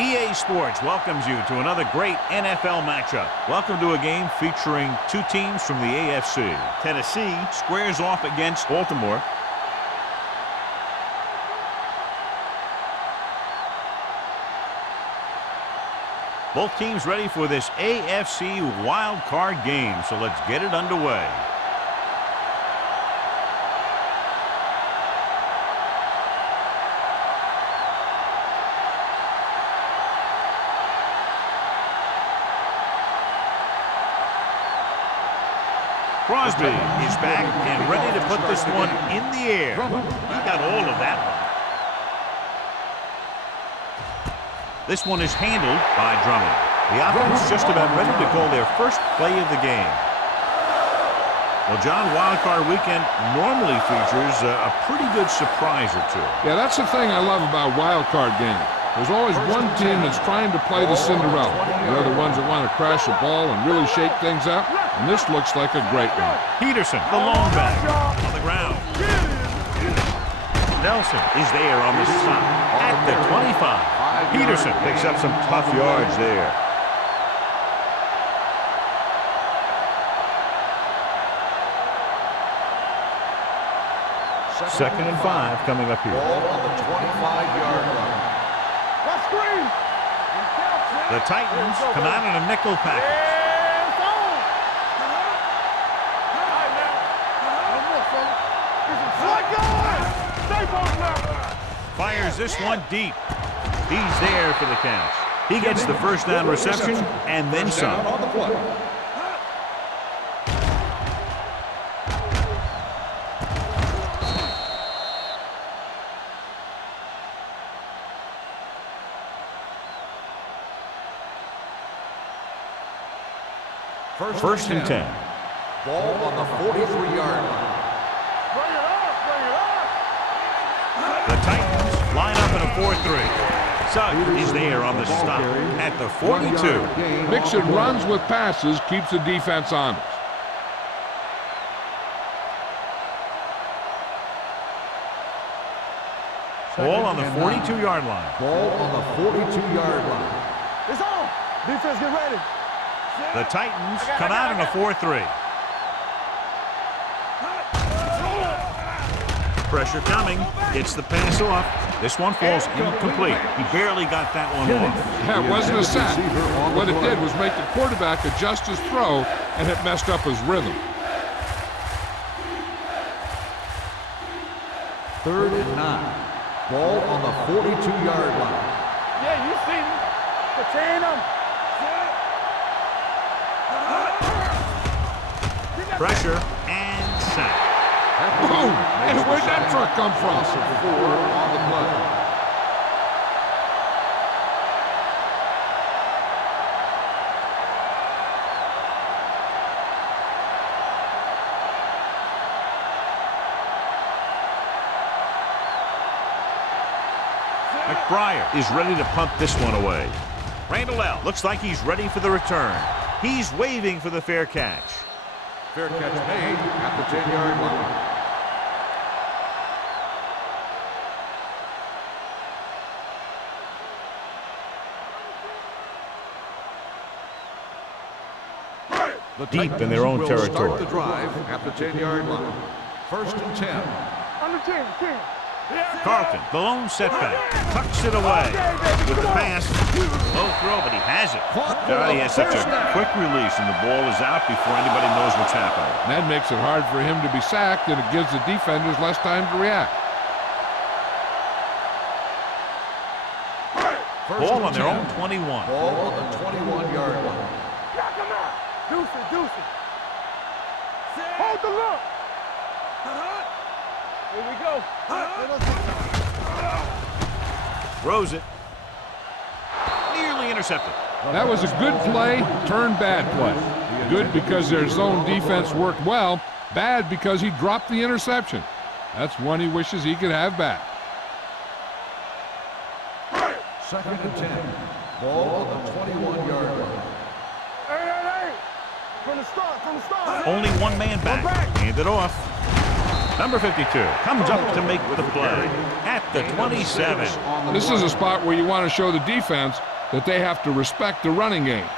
EA Sports welcomes you to another great NFL matchup. Welcome to a game featuring two teams from the AFC. Tennessee squares off against Baltimore. Both teams ready for this AFC Wildcard game, so let's get it underway. Crosby is back and ready to put this one in the air. He got all of that one. This one is handled by Drummond. The offense just about ready to call their first play of the game. Well, John, Wildcard Weekend normally features a pretty good surprise or two. Yeah, that's the thing I love about Wildcard game. There's always one team that's trying to play the Cinderella. They're the ones that want to crash the ball and really shake things up. And this looks like a great one. Peterson, the lone back, on the ground. Nelson is there on the stop at the 25. Peterson picks up some tough yards there. Second and 5 coming up here. Ball on the 25-yard line. The Titans come out in a nickel package. Fires this one deep. He's there for the catch. He gets the first down reception and then some. First and 10. Ball on the 43-yard line. The Titans line up in a 4-3. Sugg is there on the stop at the 42. Mixing runs with passes keeps the defense honest. Ball on the 42-yard line. Ball on the 42-yard line. It's on. Defense, get ready. The Titans come out in a 4-3. Pressure coming. Gets the pass off. This one falls incomplete. He barely got that one off. Yeah, it wasn't a sack. What it did was make the quarterback adjust his throw, and it messed up his rhythm. 3rd and 9. Ball on the 42-yard line. Yeah, you see him. Contain him. Pressure and sack. Boom! And where'd that truck come from? Loss of 4 on the play. McBriar is ready to punt this one away. Randall L. looks like he's ready for the return. He's waving for the fair catch. Fair catch made at the 10-yard line. Deep in their own territory. Start the drive at the 10-yard line. 1st and 10. On the 10. Carlton, the lone setback, tucks it away with the pass. Low throw, but he has it. God, he has such a quick release, and the ball is out before anybody knows what's happening. And that makes it hard for him to be sacked, and it gives the defenders less time to react. Ball on their own 21. Ball on the 21-yard line. Deuce it. Hold the look. Here we go. Throws it. Nearly intercepted. That was a good play, turned bad play. Good because their zone defense worked well, bad because he dropped the interception. That's one he wishes he could have back. 2nd and 10. Ball on the 21-yard line. Hey. From the start. Only one man back. Hand it off. Number 52 comes up to make the play at the 27. This is a spot where you want to show the defense that they have to respect the running game.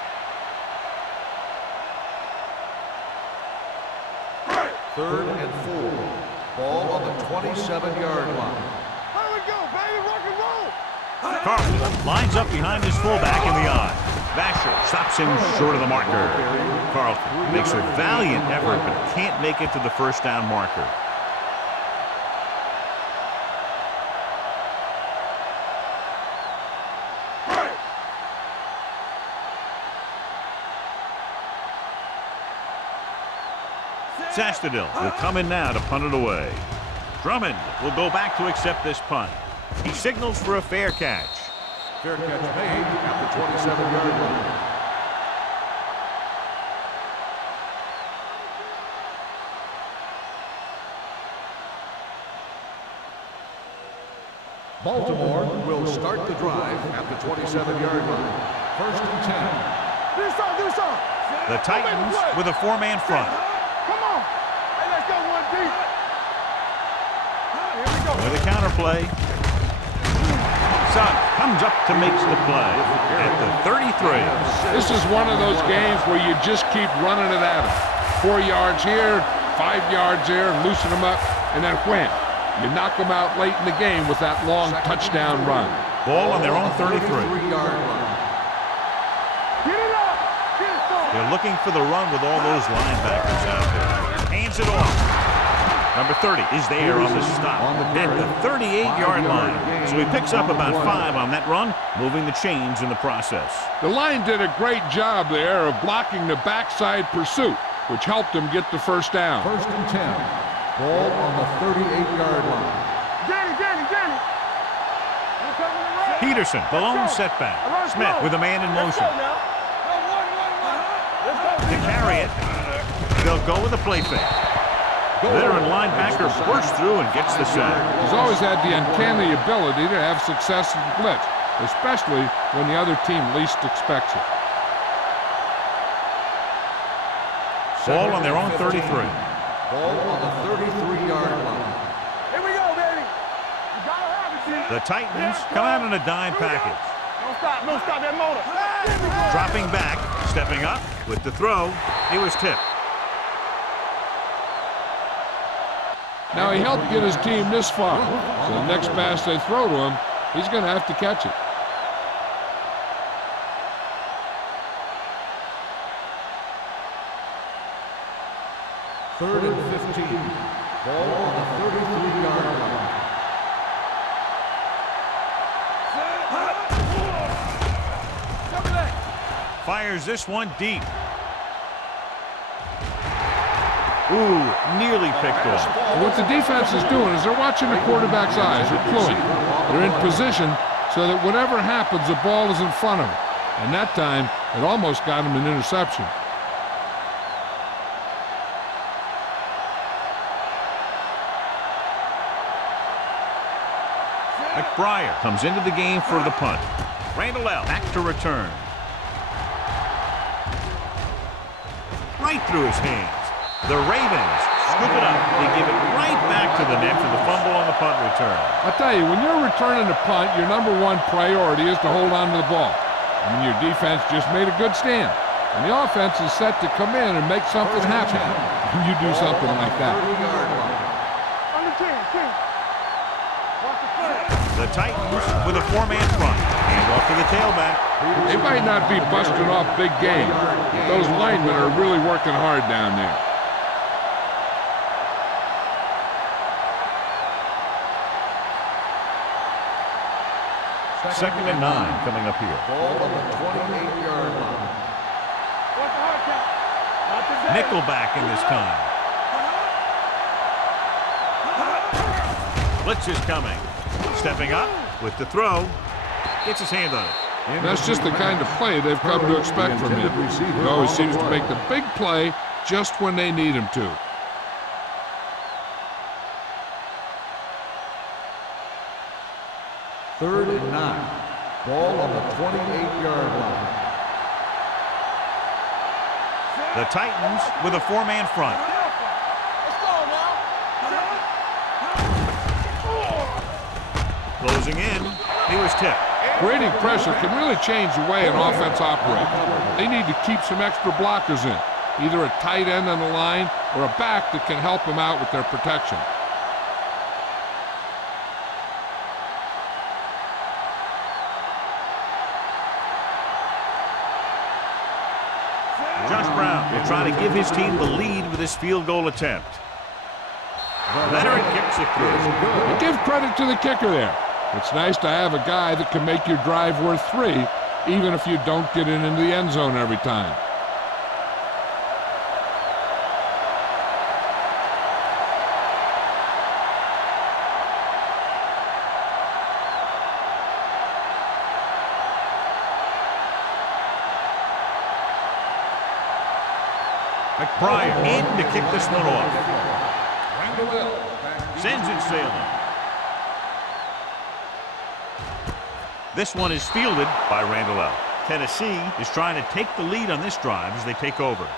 Third and 4. Ball on the 27-yard line. Here we go, baby. Rock and roll. Carlton lines up behind his fullback in the I. Vasher stops him short of the marker. Carlton makes a valiant effort but can't make it to the first down marker. Sastadil will come in now to punt it away. Drummond will go back to accept this punt. He signals for a fair catch. Fair catch made at the 27-yard line. Baltimore will start the drive at the 27-yard line. First and 10. Do something. The Titans with a four-man front. Come on. Hey, let's go one deep. Here we go. With a counterplay. Son comes up to make the play at the 33. This is one of those games where you just keep running it at them. 4 yards here, 5 yards there, and loosen them up, and then wham. You knock them out late in the game with that long touchdown run. Ball on their own 33. 33-yard line. Get it up. Get it up. They're looking for the run with all those linebackers out there. Hands it off. Number 30 is there on the stop at the 38-yard line. So he picks up about 5 on that run, moving the chains in the process. The line did a great job there of blocking the backside pursuit, which helped them get the first down. First and 10. Ball on the 38-yard line. Danny. Peterson, the lone setback. Smith with a man in motion. To carry it, they'll go with a play fake. Veteran linebacker bursts through and gets the sack. He's always had the uncanny ability to have success in the blitz, especially when the other team least expects it. Ball on their own 33. Ball on the 33-yard line. Here we go, baby. You gotta have it, G. The Titans come out in a dime package. Don't stop that motor. Dropping back, stepping up with the throw. He was tipped. Now he helped get his team this far, so the next pass they throw to him, he's going to have to catch it. Third and 15. Ball on the 33-yard line. Fires this one deep. Ooh, nearly picked off. What the defense is doing is they're watching the quarterback's eyes. They're cluing. They're in position so that whatever happens, the ball is in front of them. And that time, it almost got him an interception. McBriar comes into the game for the punt. Randall L. back to return. Right through his hands. The Ravens scoop it up. They give it right back to the net for the fumble on the punt return. I'll tell you, when you're returning a punt, your number one priority is to hold on to the ball. I mean, your defense just made a good stand. And the offense is set to come in and make something happen. And you do something like that. On the 10. Watch the front. The Titans with a four-man front. Hand off to the tailback. They might not be busting off big game, but those linemen are really working hard down there. Second and 9 coming up here. Ball on the 28-yard line. Watch the hard count. Not today. Nickelback in this time. Blitz is coming. Stepping up with the throw. Gets his hand on it. That's just the kind of play they've come to expect from him. He always seems to make the big play just when they need him to. Third and 9. Ball on the 28-yard line. The Titans with a four-man front. Closing in. He was tipped. Creating pressure can really change the way an offense operates. They need to keep some extra blockers in, either a tight end on the line or a back that can help them out with their protection. Josh Brown will try to give his team the lead with his field goal attempt. Leonard kicks it through. And give credit to the kicker there. It's nice to have a guy that can make your drive worth 3, even if you don't get it into the end zone every time. McBride in to kick this one off. Sends it sailing. This one is fielded by Randall L. Tennessee is trying to take the lead on this drive as they take over.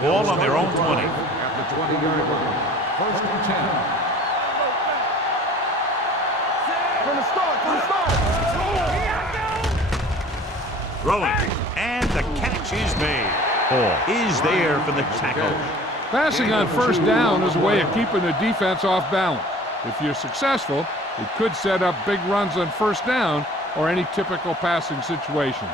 Ball on their own 20. At the 20-yard line. 1st and 10. From the start. Throwing, and the catch is made. Ball is there for the tackle. Passing on 1st down is a way of keeping the defense off balance. If you're successful, it could set up big runs on 1st down or any typical passing situations.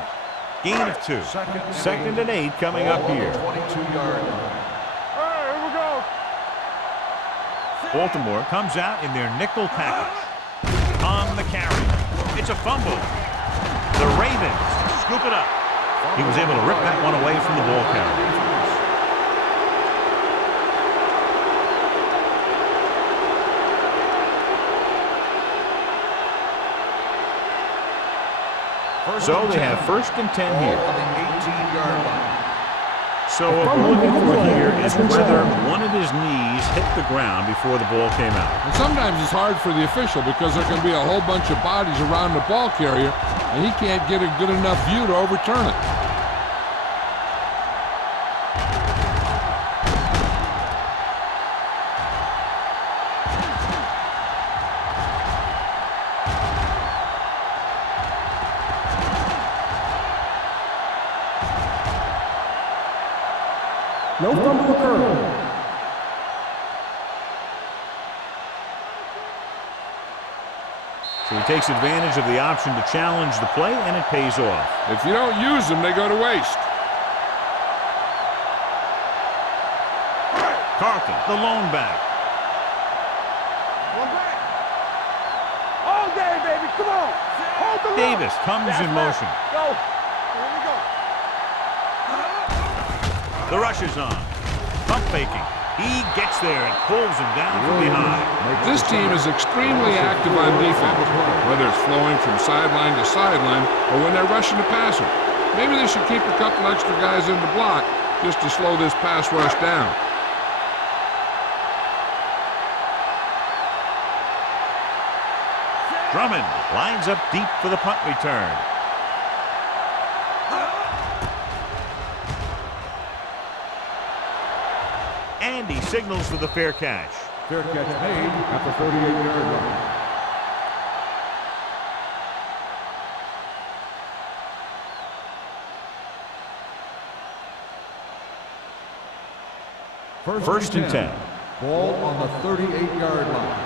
Gain of 2. 2nd and 8 coming up here. 22-yard line. All right, here we go. Baltimore comes out in their nickel package. On the carry. It's a fumble. The Ravens scoop it up. He was able to rip that one away from the ball carrier. So they have 1st and 10 here. On the 18-yard line. So what we're looking for here is whether one of his knees hit the ground before the ball came out. And sometimes it's hard for the official because there can be a whole bunch of bodies around the ball carrier and he can't get a good enough view to overturn it. No fumble occurred. So he takes advantage of the option to challenge the play, and it pays off. If you don't use them, they go to waste. Carlton, the lone back. One back. All day, baby. Come on. Hold the Davis comes in motion. Go. Here we go. The rush is on. Pump faking. He gets there and pulls him down from behind. This team is extremely active on defense, whether it's flowing from sideline to sideline or when they're rushing the passer. Maybe they should keep a couple extra guys in the block just to slow this pass rush down. Drummond lines up deep for the punt return. And he signals for the fair catch. Fair catch made at the 38-yard line. First and 10. Ball on the 38-yard line.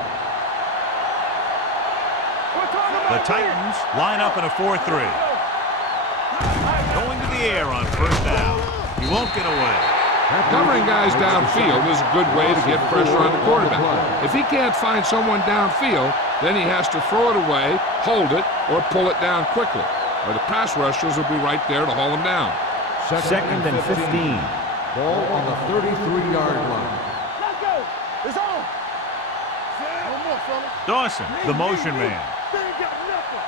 The Titans line up in a 4-3. Going to the air on 1st down. He won't get away. Covering guys downfield is a good way to get pressure on the quarterback. If he can't find someone downfield, then he has to throw it away, hold it, or pull it down quickly. Or the pass rushers will be right there to haul him down. Second and 15. Ball on the 33-yard line. Let's go. It's on. One more, fella. Dawson, the motion man. They ain't got nothing.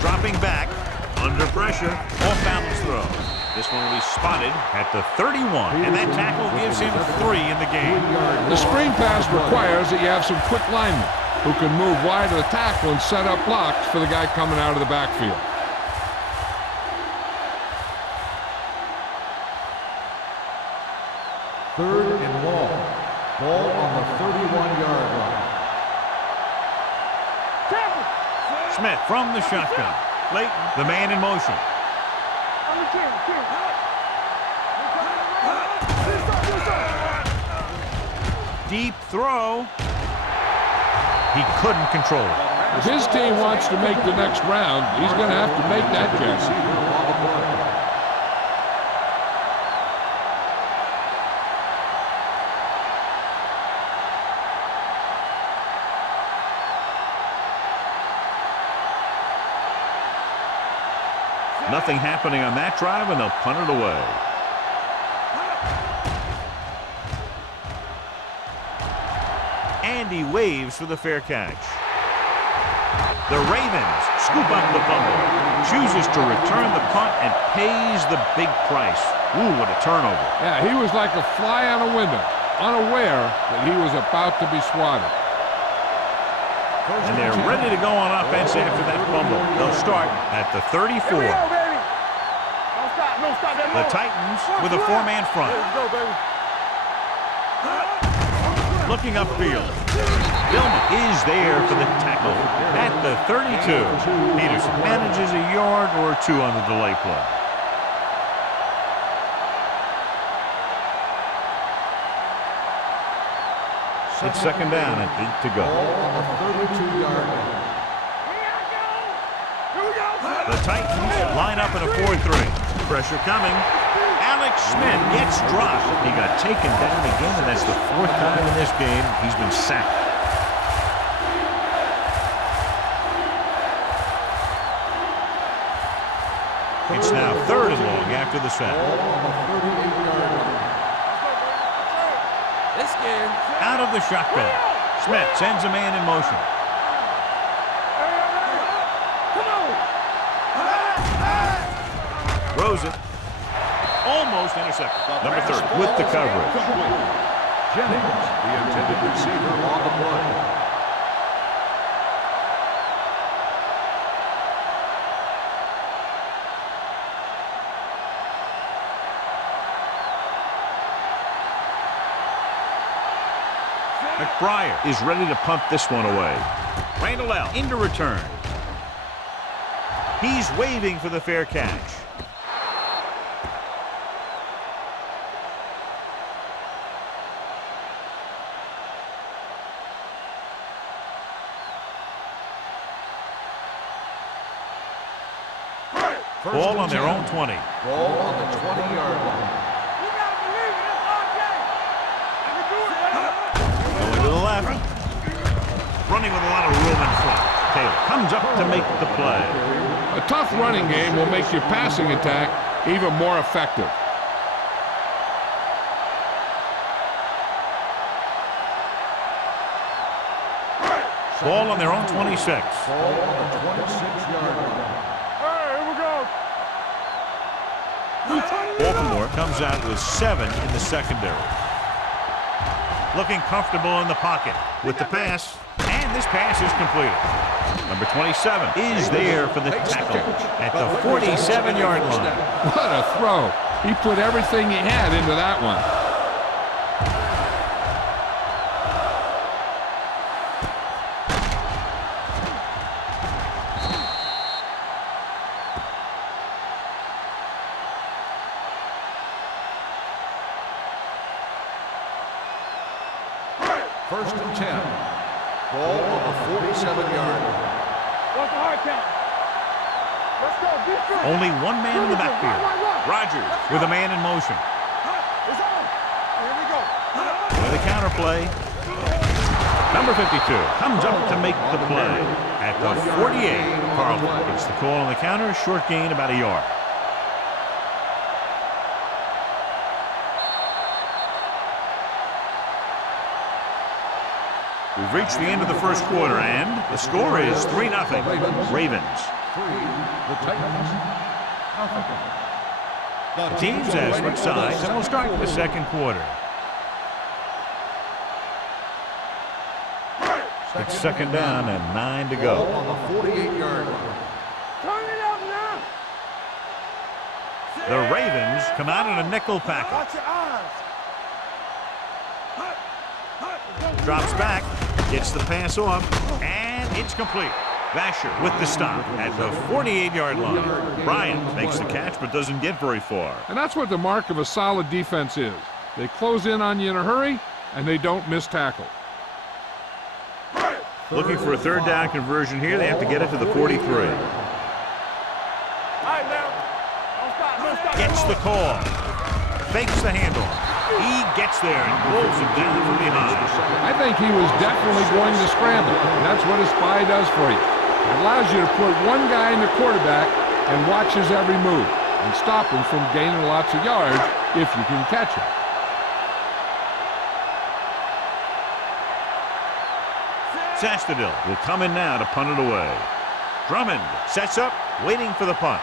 Dropping back, under pressure, off-balance throw. This one will be spotted at the 31, and that tackle gives him 3 in the game. The screen pass requires that you have some quick linemen who can move wide of the tackle and set up blocks for the guy coming out of the backfield. Smith from the shotgun. Clayton, the man in motion. Deep throw. He couldn't control it. If his team wants to make the next round, he's going to have to make that catch. Nothing happening on that drive, and they'll punt it away. And he waves for the fair catch. The Ravens scoop up the fumble, chooses to return the punt, and pays the big price. Ooh, what a turnover. Yeah, he was like a fly on a window, unaware that he was about to be swatted. And they're ready to go on offense after that fumble. They'll start at the 34. The Titans with a four-man front. Looking upfield. Dillman is there for the tackle at the 32. Peterson manages a yard or two on the delay play. It's second down and 8 to go. The Titans line up in a 4-3. Pressure coming. Alex Smith gets dropped. He got taken down again, and that's the fourth time in this game he's been sacked. It's now third and long after the sack. Out of the shotgun. Smith sends a man in motion. Throws it. Almost intercepted. Number 30 with the coverage. Jennings, the intended receiver on the play. McBriar is ready to punt this one away. Randall L. into return. He's waving for the fair catch. Ball on their own 20. Ball on the 20-yard line. Going to the left. Running with a lot of room in front. Taylor comes up to make the play. A tough running game will make your passing attack even more effective. Ball on their own 26. Ball on the 26-yard line. Baltimore comes out with 7 in the secondary. Looking comfortable in the pocket with the pass, and this pass is completed. Number 27 is there for the tackle at the 47-yard line. What a throw. He put everything he had into that one. First and 10. Ball on the 47-yard line. What's the hard count? Let's go. Defense. Only one man in the backfield. Rogers with a man in motion. It's on. Here we go. With a counter play. Number 52 comes up to make the play at the 48. Carlton gets the call on the counter. Short gain, about a yard. We've reached the end of the first quarter, and the score is 3-0. Ravens. 3. The Titans. Nothing. The teams have switched sides, and we'll start the second quarter. It's second down and 9 to go. Ball on the 48-yard line. Turn it up now. The Ravens come out in a nickel package. Watch your eyes. Drops back, gets the pass off, and it's complete. Vasher with the stop at the 48-yard line. Bryant makes the catch but doesn't get very far. And that's what the mark of a solid defense is. They close in on you in a hurry, and they don't miss tackle. Looking for a third down conversion here. They have to get it to the 43. Gets the call. Fakes the handoff. He gets there and pulls him down from behind. I think he was definitely going to scramble. And that's what a spy does for you. It allows you to put one guy in the quarterback and watch his every move and stop him from gaining lots of yards if you can catch him. Sastadil will come in now to punt it away. Drummond sets up, waiting for the punt.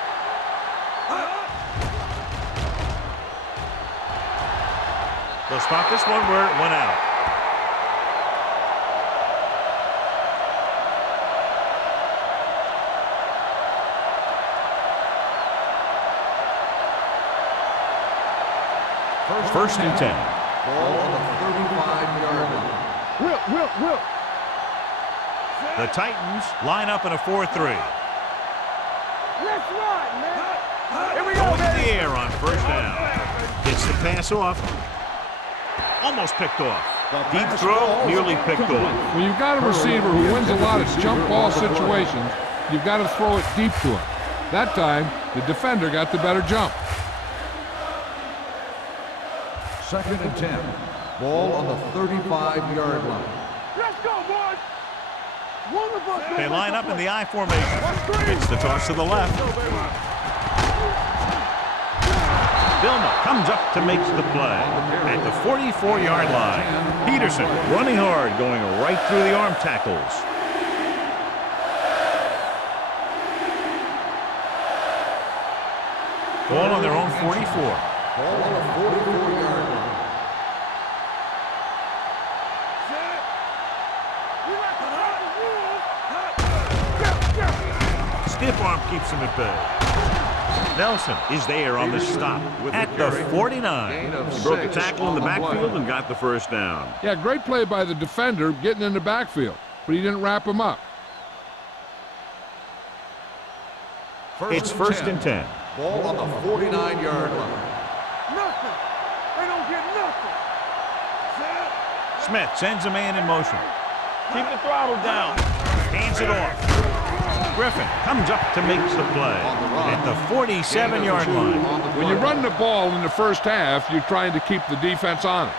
They'll spot this one where it went out. First and 10. Ball on the 35-yard line. Whip. The Titans line up in a 4-3. Let's run, man. Here we go, Going in baby. the air on first down. Gets the pass off. Almost picked off. Deep throw, nearly picked off. When you've got a receiver who wins a lot of jump ball situations, you've got to throw it deep to him. That time, the defender got the better jump. Second and 10. Ball on the 35-yard line. Let's go, boys. One of us. They line up in the I formation. It's the toss to the left. Vilma comes up to make the play at the 44-yard line. Peterson running hard, going right through the arm tackles. Ball on their own 44. Ball on the 44-yard line. Stiff arm keeps him at bay. Nelson is there on the stop at the 49. He broke a tackle in the backfield and got the first down. Yeah, great play by the defender getting in the backfield, but he didn't wrap him up. It's first and 10. Ball on the 49-yard line. Nothing. They don't get nothing. Smith sends a man in motion. Keep the throttle down. Hands it off. Griffin comes up to make the play at the 47-yard line. When you run the ball in the first half, you're trying to keep the defense honest.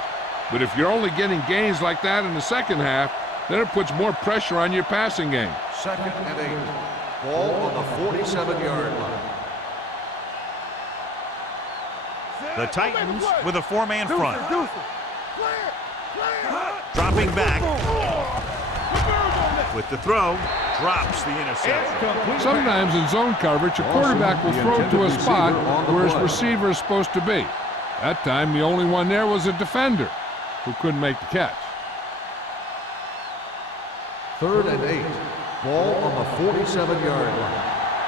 But if you're only getting gains like that in the second half, then it puts more pressure on your passing game. Second and 8. Ball on the 47-yard line. The Titans with a four-man front. Deuce. Dropping back with the throw. Drops the interception. Sometimes in zone coverage, a quarterback will throw to a spot where his receiver is supposed to be. That time, the only one there was a defender who couldn't make the catch. Third and 8. Ball on the 47-yard line.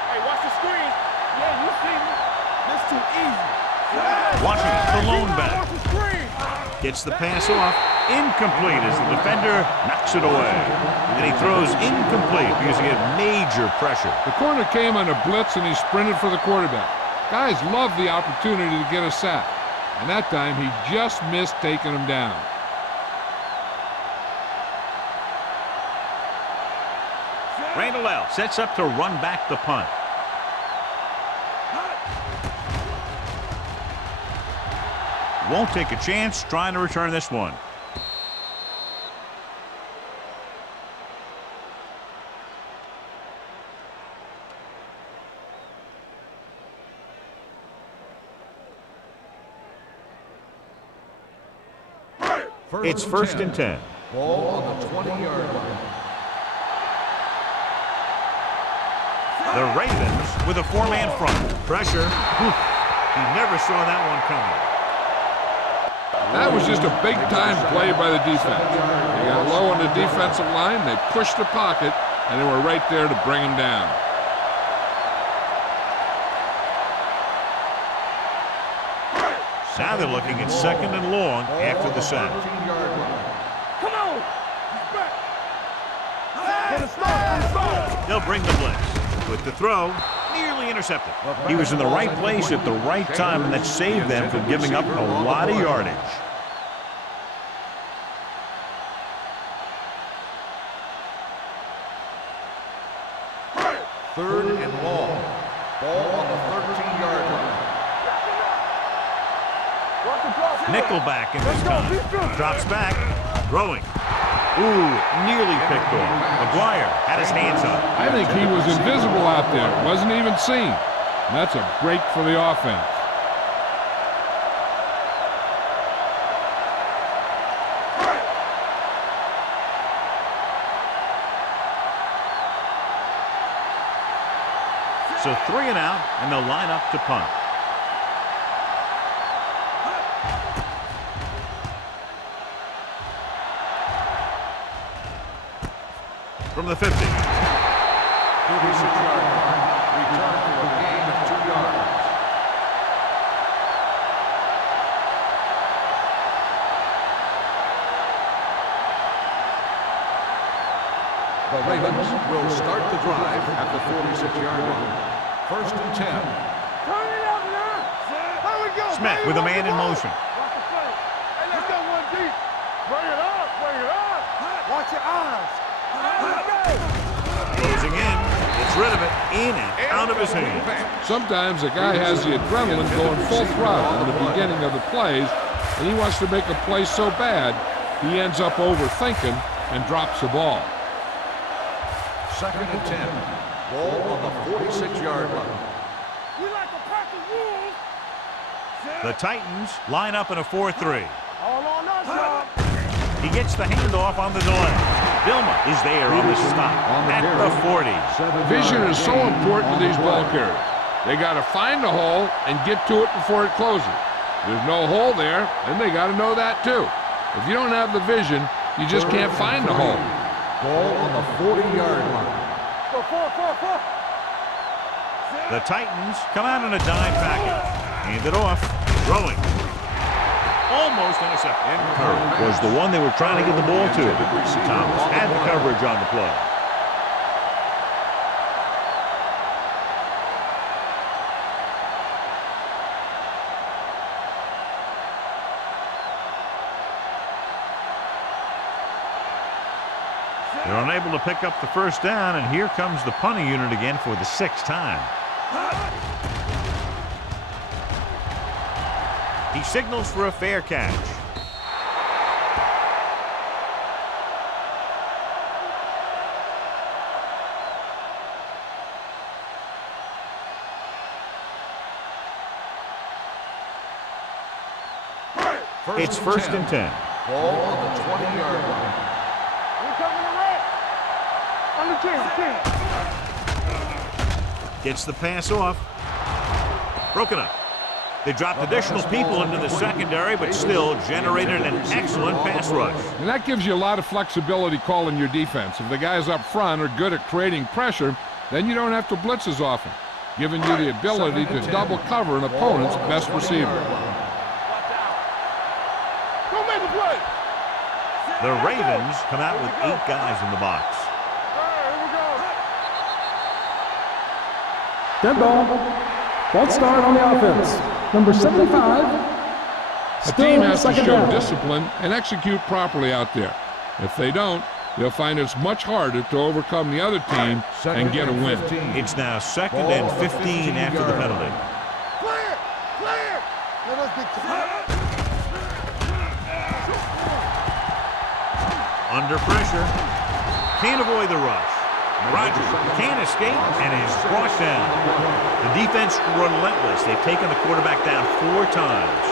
Hey, watch the screen. Yeah, you see me. That's too easy. Washington, the lone back. Watch the screen. Gets the pass off. Incomplete as the defender knocks it away. And he throws incomplete because he had major pressure. The corner came on a blitz and he sprinted for the quarterback. Guys love the opportunity to get a sack. And that time he just missed taking him down. Randall L. sets up to run back the punt. Won't take a chance trying to return this one. It's first and 10. Ball on the 20-yard line. The Ravens with a four-man front. Pressure. He never saw that one coming. That was just a big-time play by the defense. They got low on the defensive line, they pushed the pocket, and they were right there to bring him down. Now they're looking at second and long after the sack. Come on. He's back. Get a start. They'll They'll bring the blitz. With the throw, nearly intercepted. He was in the right place at the right time, and that saved them from giving up a lot of yardage. Third and long. Ball on the 13-yard line. Nickelback in this time. Drops back. Throwing. Ooh, nearly picked off. McGuire had his hands up. I think he was invisible out there. Wasn't even seen. And that's a break for the offense. So 3 and out, and they'll line up to punt. From the 50. 36-yard line. Return for a gain of 2 yards. The Ravens will start the drive at the 46-yard line. First and 10. Turn it up now. There we go. Smith with a man in motion. Watch the play. Hey, let's go one deep. Bring it up. Bring it up. Watch your eyes. Closing in. Gets rid of it. In and out of his hands. Sometimes a guy has the adrenaline going full throttle in the beginning of the plays, and he wants to make a play so bad, he ends up overthinking and drops the ball. Second and 10. Ball on the 46-yard line. We like a pack of wolves. The Titans line up in a 4-3. All on us, y'all. He gets the handoff on the delay. Vilma is there on the stop at the 40. Vision is so important to these ball carriers. They got to find the hole and get to it before it closes. There's no hole there, and they got to know that too. If you don't have the vision, you just can't find the hole. Ball on the 40-yard line. Four. The Titans come out in a dime package. Hand it off. Throwing. Almost intercepted. Curry was the one they were trying to get the ball to. Thomas had the coverage on the play. They're unable to pick up the first down, and here comes the punting unit again for the 6th time. He signals for a fair catch. It's first and 10. Ball on the 20-yard line. We coming to red. On the 10. Gets the pass off. Broken up. They dropped additional people into the secondary, but still generated an excellent pass rush. And that gives you a lot of flexibility calling your defense. If the guys up front are good at creating pressure, then you don't have to blitz as often, giving you the ability to double cover an opponent's best receiver. Don't make a play. The Ravens come out with 8 guys in the box. Here we go. Dead ball. False start on the offense. Number 75. A team has to show discipline and execute properly out there. If they don't, they'll find it's much harder to overcome the other team and get a win. It's now 2nd and 15 after the penalty. Clear. Let us get Under pressure. Can't avoid the rush. Rogers can't escape and is brought down. The defense relentless. They've taken the quarterback down 4 times.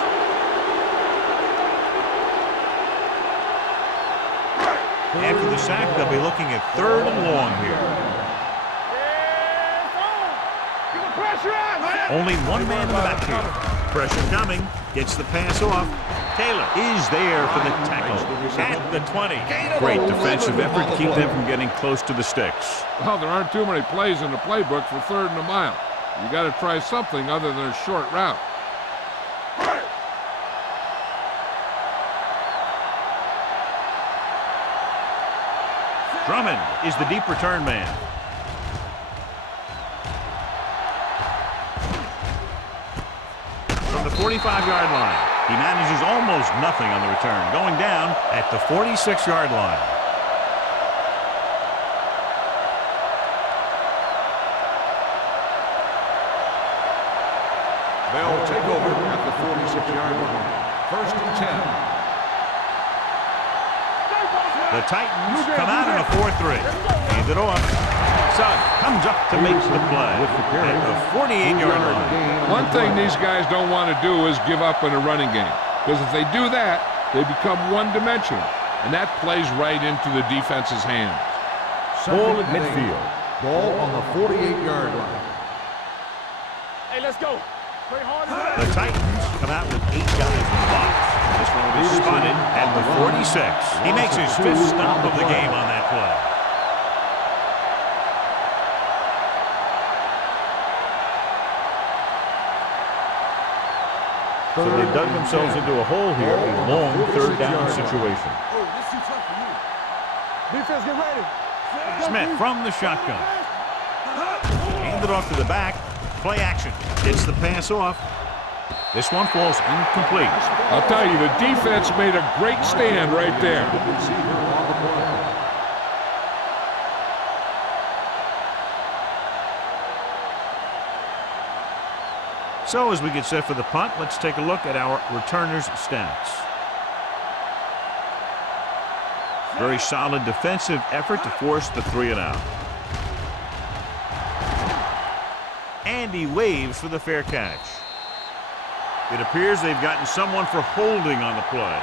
After the sack, they'll be looking at 3rd and long here. Get the pressure on, man. Only one man in the backfield. Pressure coming. Gets the pass off. Taylor is there for the tackle at the 20. Great defensive effort to keep them from getting close to the sticks. Well, there aren't too many plays in the playbook for 3rd and a mile. You got to try something other than a short route. Drummond is the deep return man. the 45-yard line. He manages almost nothing on the return, going down at the 46-yard line. They'll take over at the 46-yard line. First and 10. The Titans come out in a 4-3. Hand it off. Sugg comes up to make the play at the 48-yard line. One thing these guys don't want to do is give up in a running game, because if they do that, they become one-dimensional, and that plays right into the defense's hands. Ball at midfield. Ball on the 48-yard line. Hey, let's go. Play hard. The Titans come out with 8 guys in the box. This one will be spotted at the 46. He makes his 5th stop of the game on that play. So they dug themselves into a hole here, a long 3rd down situation. Oh, this too tough for you. Defense, get ready. Smith from the shotgun. Hand it off to the back. Play action. Gets the pass off. This one falls incomplete. I'll tell you, the defense made a great stand right there. So as we get set for the punt, let's take a look at our returners' stats. Very solid defensive effort to force the 3-and-out. And he waves for the fair catch. It appears they've gotten someone for holding on the play.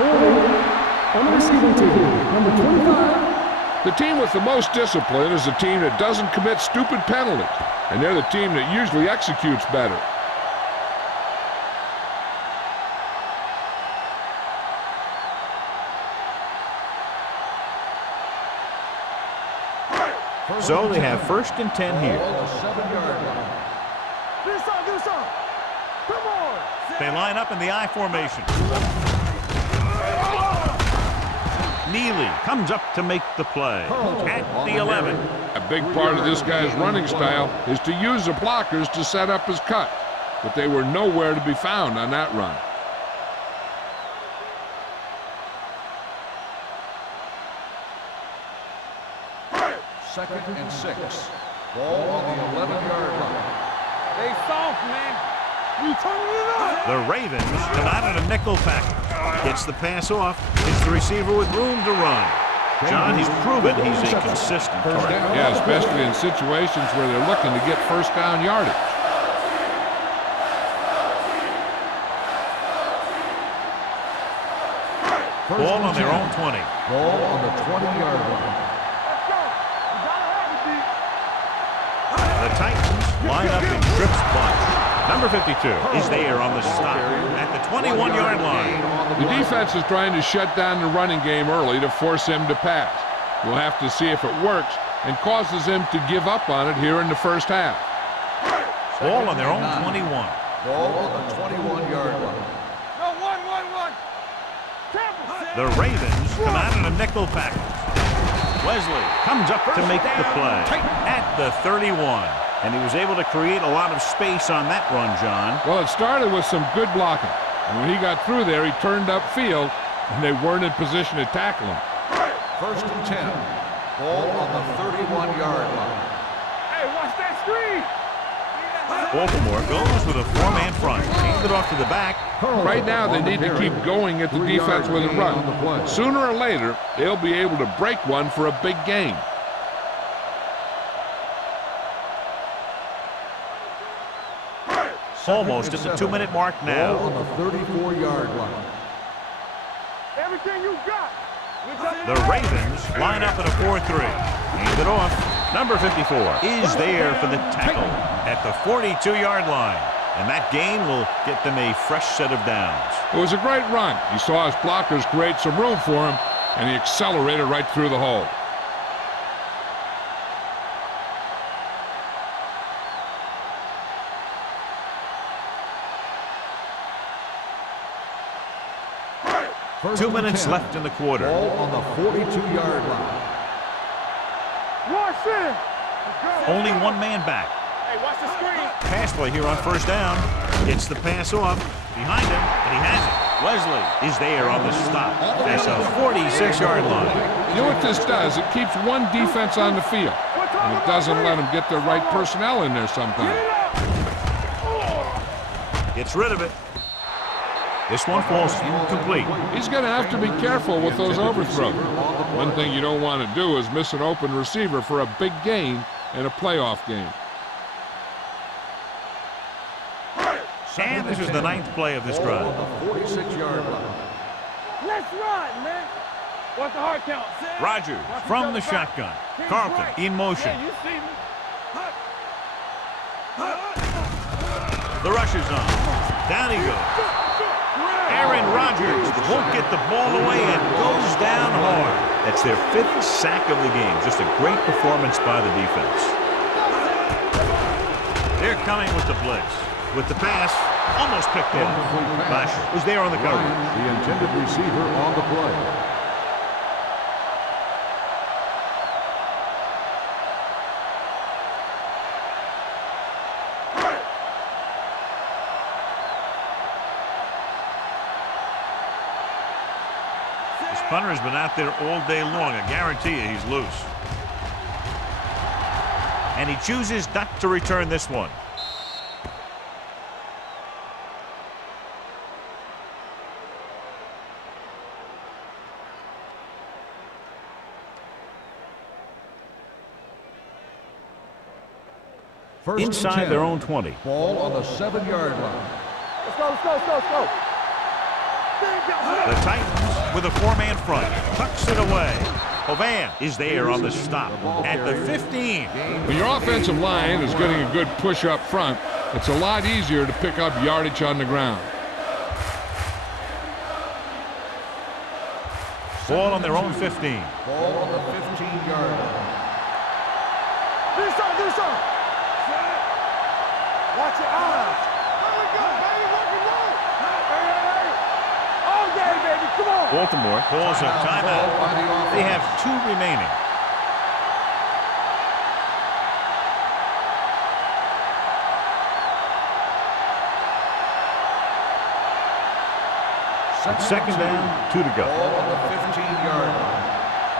Holding on the receiving team, number 25. The team with the most discipline is the team that doesn't commit stupid penalties, and they're the team that usually executes better. So they have 1st and 10 here. Do something. Come on. They line up in the I formation. Neely comes up to make the play at the 11. A big part of this guy's running style is to use the blockers to set up his cut, but they were nowhere to be found on that run. Second and 6. Ball on the 11-yard line. They soft, man. You turning it up. The Ravens come out in a nickel package. Gets the pass off. It's the receiver with room to run. John, he's proven he's a consistent target. Yeah, especially in situations where they're looking to get 1st down yardage. Ball on their own 20. Ball on the 20-yard line. Let's go. You gotta have it, D. The Titans line up in trips bunch. Number 52 is there on the stop at the 21-yard line. The defense is trying to shut down the running game early to force him to pass. We'll have to see if it works and causes him to give up on it here in the 1st half. Ball on their own 21. Ball on the 21-yard line. No, one. Campbell. The Ravens come out in a nickel package. Wesley comes up to make the play at the 31. And he was able to create a lot of space on that run, John. Well, it started with some good blocking. And when he got through there, he turned upfield, and they weren't in position to tackle him. 1st and 10. Ball on the 31-yard line. Hey, watch that screen. Baltimore goes with a 4-man front. Hand it off to the back. Right now, they need to keep going at the defense with a run. Sooner or later, they'll be able to break one for a big gain. Almost at the 2-minute mark now. Ball on the 34-yard line. Everything you got. The Ravens line up in a 4-3. Hand it off. Number 54 is there for the tackle at the 42-yard line. And that gain will get them a fresh set of downs. It was a great run. He saw his blockers create some room for him, and he accelerated right through the hole. First 2 and minutes 10. left in the quarter. Ball on the 42-yard line. Watch it. Only one man back. Hey, watch the screen. Pass play here on first down. Gets the pass off. Behind him, and he has it. Wesley is there on the stop. That's a 46-yard line. You know what this does? It keeps one defense on the field, and it doesn't let them get the right personnel in there sometimes. Gets rid of it. This one falls incomplete. He's going to have to be careful with those overthrows. One thing you don't want to do is miss an open receiver for a big gain in a playoff game. And this is the 9th play of this drive. 46-yard line. Let's run, man. What's the hard count? Rogers from the shotgun. Carlton in motion. Yeah, you see me. The rush is on. Down he goes. Aaron Rodgers won't get the ball away and goes down hard. That's their 5th sack of the game. Just a great performance by the defense. They're coming with the blitz. With the pass, almost picked off. Lasher was there on the coverage. The intended receiver on the play. This punter has been out there all day long. I guarantee you he's loose. And he chooses not to return this one. Inside their own 20. Ball on the 7-yard line. Let's go, let's go, let's go, let's go. The Titans with a 4-man front. Tucks it away. Hovan is there on the stop at the 15. When your offensive line is getting a good push up front, it's a lot easier to pick up yardage on the ground. Ball on their own 15. Ball on the 15-yard line. Do something. Watch your eyes. There we go, baby. Rock and roll. Hey. All day, baby. Come on. Baltimore calls a timeout. They have 2 remaining. Second down, 2 to go. Ball on the 15-yard line.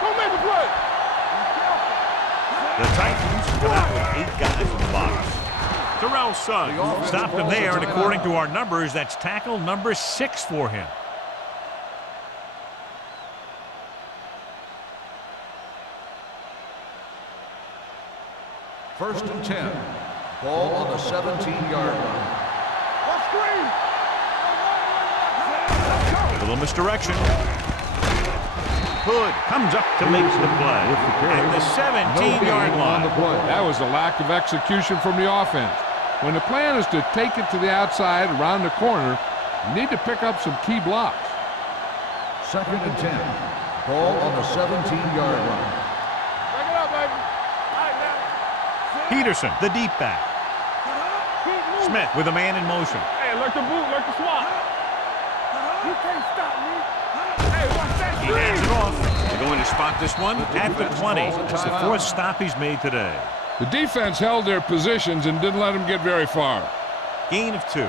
Don't make a play. The Titans come out with 8 guys in the box. Terrell Suggs stopped him there, and according to our numbers, that's tackle number 6 for him. First and 10. Ball on the 17-yard line. What screen? A little misdirection. Hood comes up to make the play at the 17-yard line. That was a lack of execution from the offense. When the plan is to take it to the outside around the corner, you need to pick up some key blocks. Second and 10. Ball on the 17-yard line. Break it up, baby. All right, now. Peterson, the deep back. Smith with a man in motion. Hey, look the boot, look the swat. You can't stop me. Hey, watch that He hands it off. They're going to spot this one at the 20. It's the 4th stop he's made today. The defense held their positions and didn't let them get very far. Gain of 2.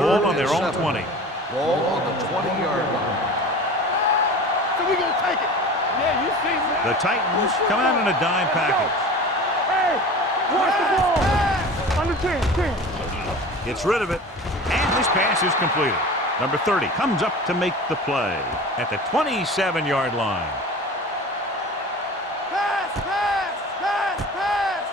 Ball on their own 20. Ball on the 20-yard line. So we gonna take it. Yeah, you see me. The Titans come out in a dime package. Hey, watch the ball. On the 10. Gets rid of it, and this pass is completed. Number 30 comes up to make the play at the 27-yard line. Pass, pass, pass, pass.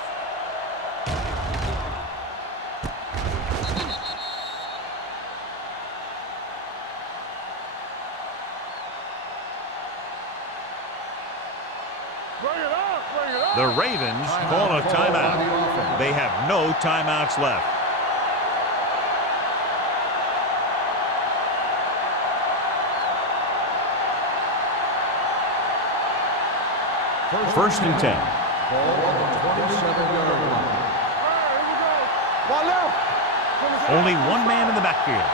Bring it up, bring it up. The Ravens call a timeout. They have no timeouts left. First and 10. Ball on the 27-yard line. Here we go. One left. Only one man in the backfield.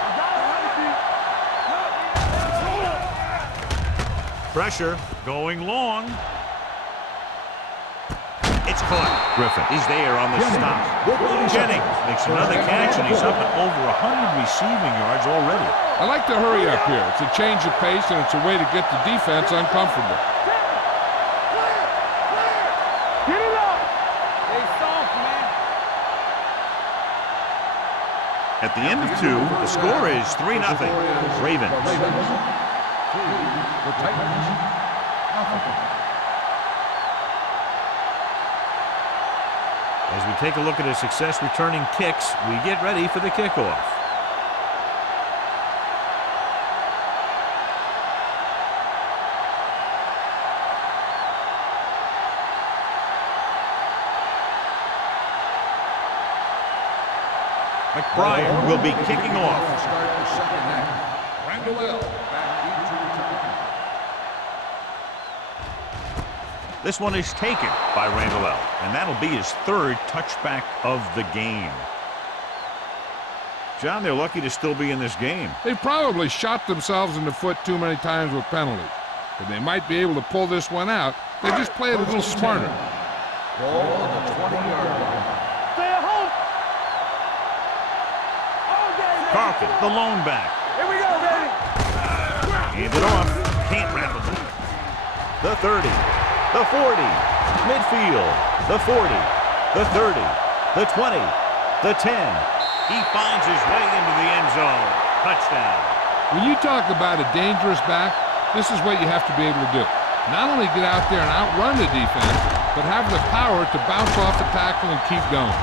Pressure going long. foot. Griffin is there on the stop. Jennings makes another catch, and he's up at over 100 receiving yards already. I like to hurry up here. It's a change of pace, and it's a way to get the defense uncomfortable. Get it up. Stay soft, man. At the end of 2, the score is 3-0. Ravens. The Titans. As we take a look at his success returning kicks, we get ready for the kickoff. McBride will be kicking off. Start the second half. Randall back into return. This one is taken by Randall L., and that'll be his 3rd touchback of the game. John, they're lucky to still be in this game. They probably shot themselves in the foot too many times with penalties. But they might be able to pull this one out. They just play it a little smarter. Ball on the 20-yard line. Stay at home. All day, baby. Carlton, the lone back. Here we go, baby. Hand it off. Can't rattle it. The 30. The 40. Midfield. The 40. The 30. The 20. The 10. He finds his way into the end zone. Touchdown. When you talk about a dangerous back, this is what you have to be able to do. Not only get out there and outrun the defense, but have the power to bounce off the tackle and keep going.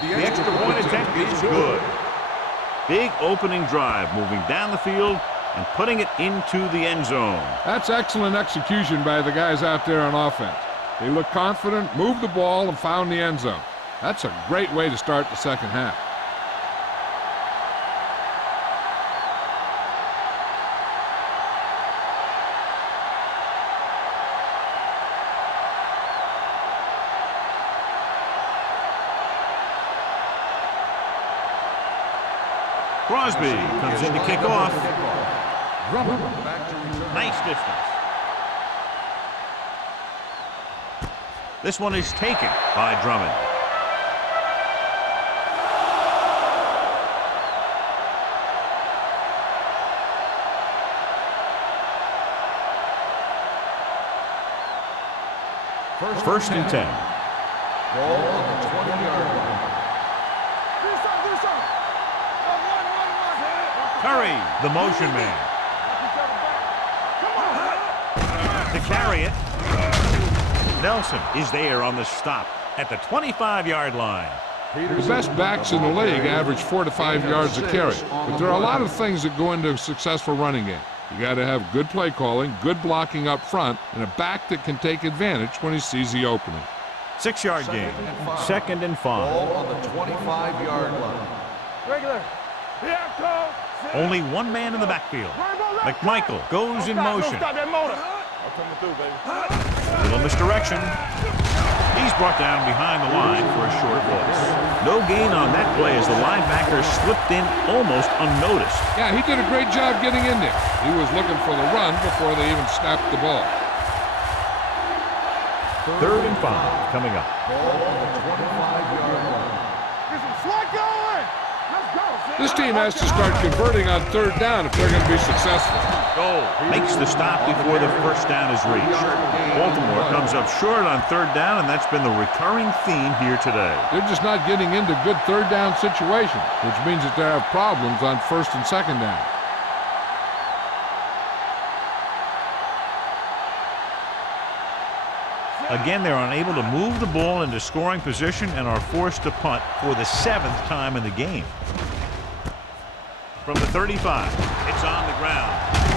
The extra point attempt is good. Big opening drive, moving down the field and putting it into the end zone. That's excellent execution by the guys out there on offense. They look confident, moved the ball, and found the end zone. That's a great way to start the second half. Crosby comes in to kick off. Back to return. Nice distance. This one is taken by Drummond. First and 10. Ball on the 20-yard line. Do something. Curry, the motion man. To carry it. Nelson is there on the stop at the 25-yard line. The best backs in the league average 4 to 5 yards a carry, but there are a lot of things that go into a successful running game. You got to have good play calling, good blocking up front, and a back that can take advantage when he sees the opening. 6-yard gain. 2nd and 5. Ball on the 25-yard line. Regular. Here comes. Only one man in the backfield. McMichael goes in motion. Stop that motor. I'm coming through, baby. Little misdirection. He's brought down behind the line for a short loss. No gain on that play as the linebacker slipped in almost unnoticed. Yeah, he did a great job getting in there. He was looking for the run before they even snapped the ball. 3rd and 5 coming up. Ball on the 25-yard line. Get some slack going. Let's go. This team has to start converting on 3rd down if they're going to be successful. Goal makes the stop before the first down is reached. Baltimore comes up short on 3rd down, and that's been the recurring theme here today. They're just not getting into good 3rd down situations, which means that they have problems on 1st and 2nd down. Again, they're unable to move the ball into scoring position and are forced to punt for the 7th time in the game. from the 35. It's on the ground.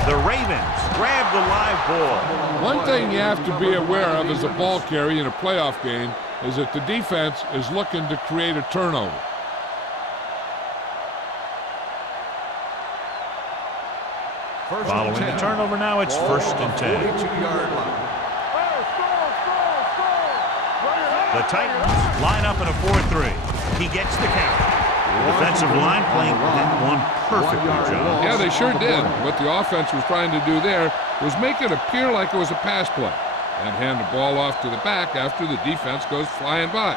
The Ravens grab the live ball. One thing you have to be aware of as a ball carrier in a playoff game is that the defense is looking to create a turnover. Following the turnover now, it's first and 10. 42-yard line. The Titans line up in a 4-3. He gets the count. The defensive line playing that one perfectly, John. Yeah, they sure did. What the offense was trying to do there was make it appear like it was a pass play and hand the ball off to the back after the defense goes flying by.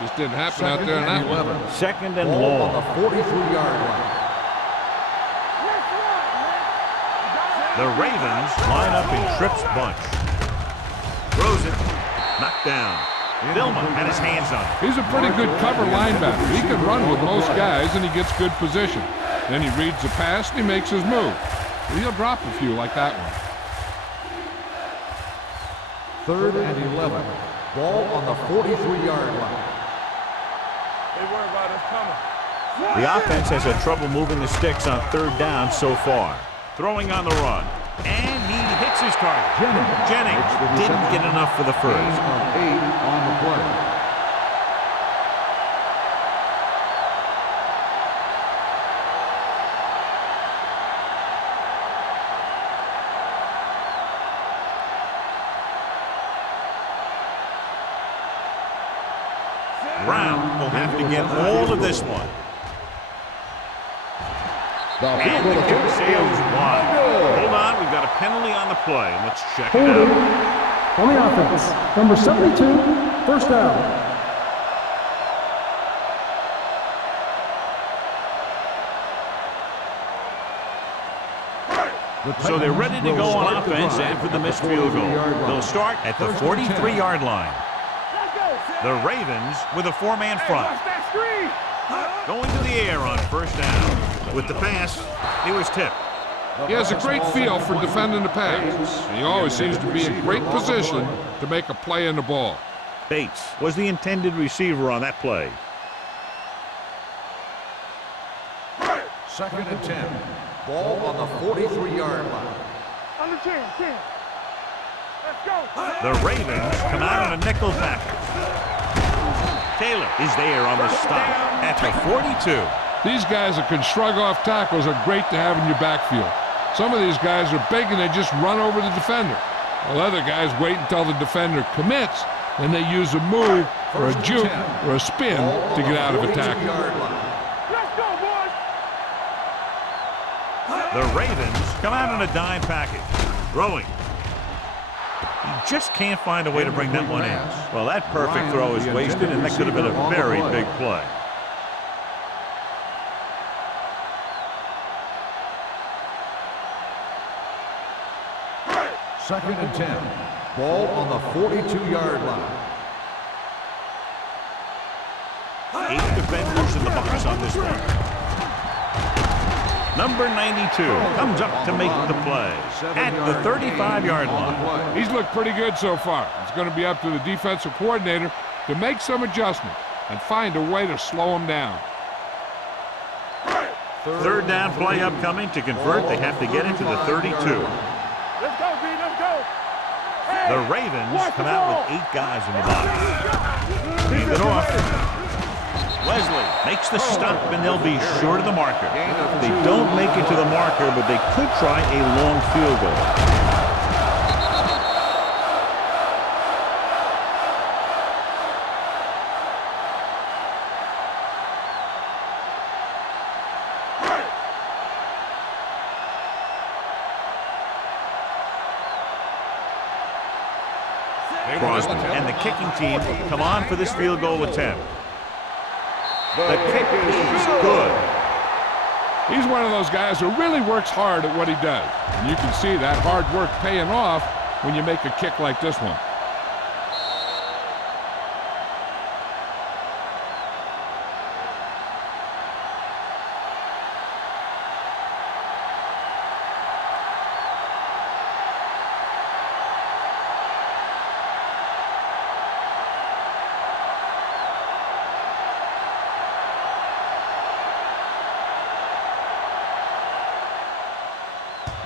Just didn't happen out there in that one. Second and Ball on long. the 43-yard line. The Ravens line up in Tripp's bunch. Throws it. Knocked down. Vilma had his hands on it. He's a pretty good cover linebacker. He can run with most guys, and he gets good position. Then he reads the pass, and he makes his move. He'll drop a few like that one. 3rd and 11. Ball on the 43-yard line. They worry about us coming. The offense has had trouble moving the sticks on 3rd down so far. Throwing on the run. And he hits his target. Jennings didn't get enough for the first. Gain of 8 on the play. Brown will have to get all of this one. And the kick sails wide. Hold on, we've got a penalty on the play. Let's check it Holding out. on the offense. Number 72, first down. So they're ready to go on offense after the missed field goal. They'll start at the 43-yard line. The Ravens with a 4-man front. Going to the air on first down. With the pass, he was tipped. He has a great feel for defending the pass, and he always seems to be in great position to make a play in the ball. Bates was the intended receiver on that play. 2nd and 10. Ball on the 43-yard line. Under 10. Let's go. The Ravens come out in a nickel package. Taylor is there on the stop at the 42. These guys that can shrug off tackles are great to have in your backfield. Some of these guys are big and they just run over the defender. While other guys wait until the defender commits, and they use a move or a juke or a spin to get out of a tackle. Let's go, boys. The Ravens come out in a dime package. Throwing. He just can't find a way to bring that one in. Well, that perfect throw is wasted, and that could have been a very big play. Second and 10. Ball on the 42-yard line. 8 defenders in the box on this one. Number 92 comes up to make the play at the 35-yard line. He's looked pretty good so far. It's going to be up to the defensive coordinator to make some adjustments and find a way to slow him down. 3rd down play upcoming. To convert, they have to get it to the 32. Let's go, B. Let's go. The Ravens come out with 8 guys in the box. Leave it off. Wesley makes the stop, and they'll be short of the marker. They don't make it to the marker, but they could try a long field goal. Crosby and the kicking team come on for this field goal attempt. The kick is good. He's one of those guys who really works hard at what he does. And you can see that hard work paying off when you make a kick like this one.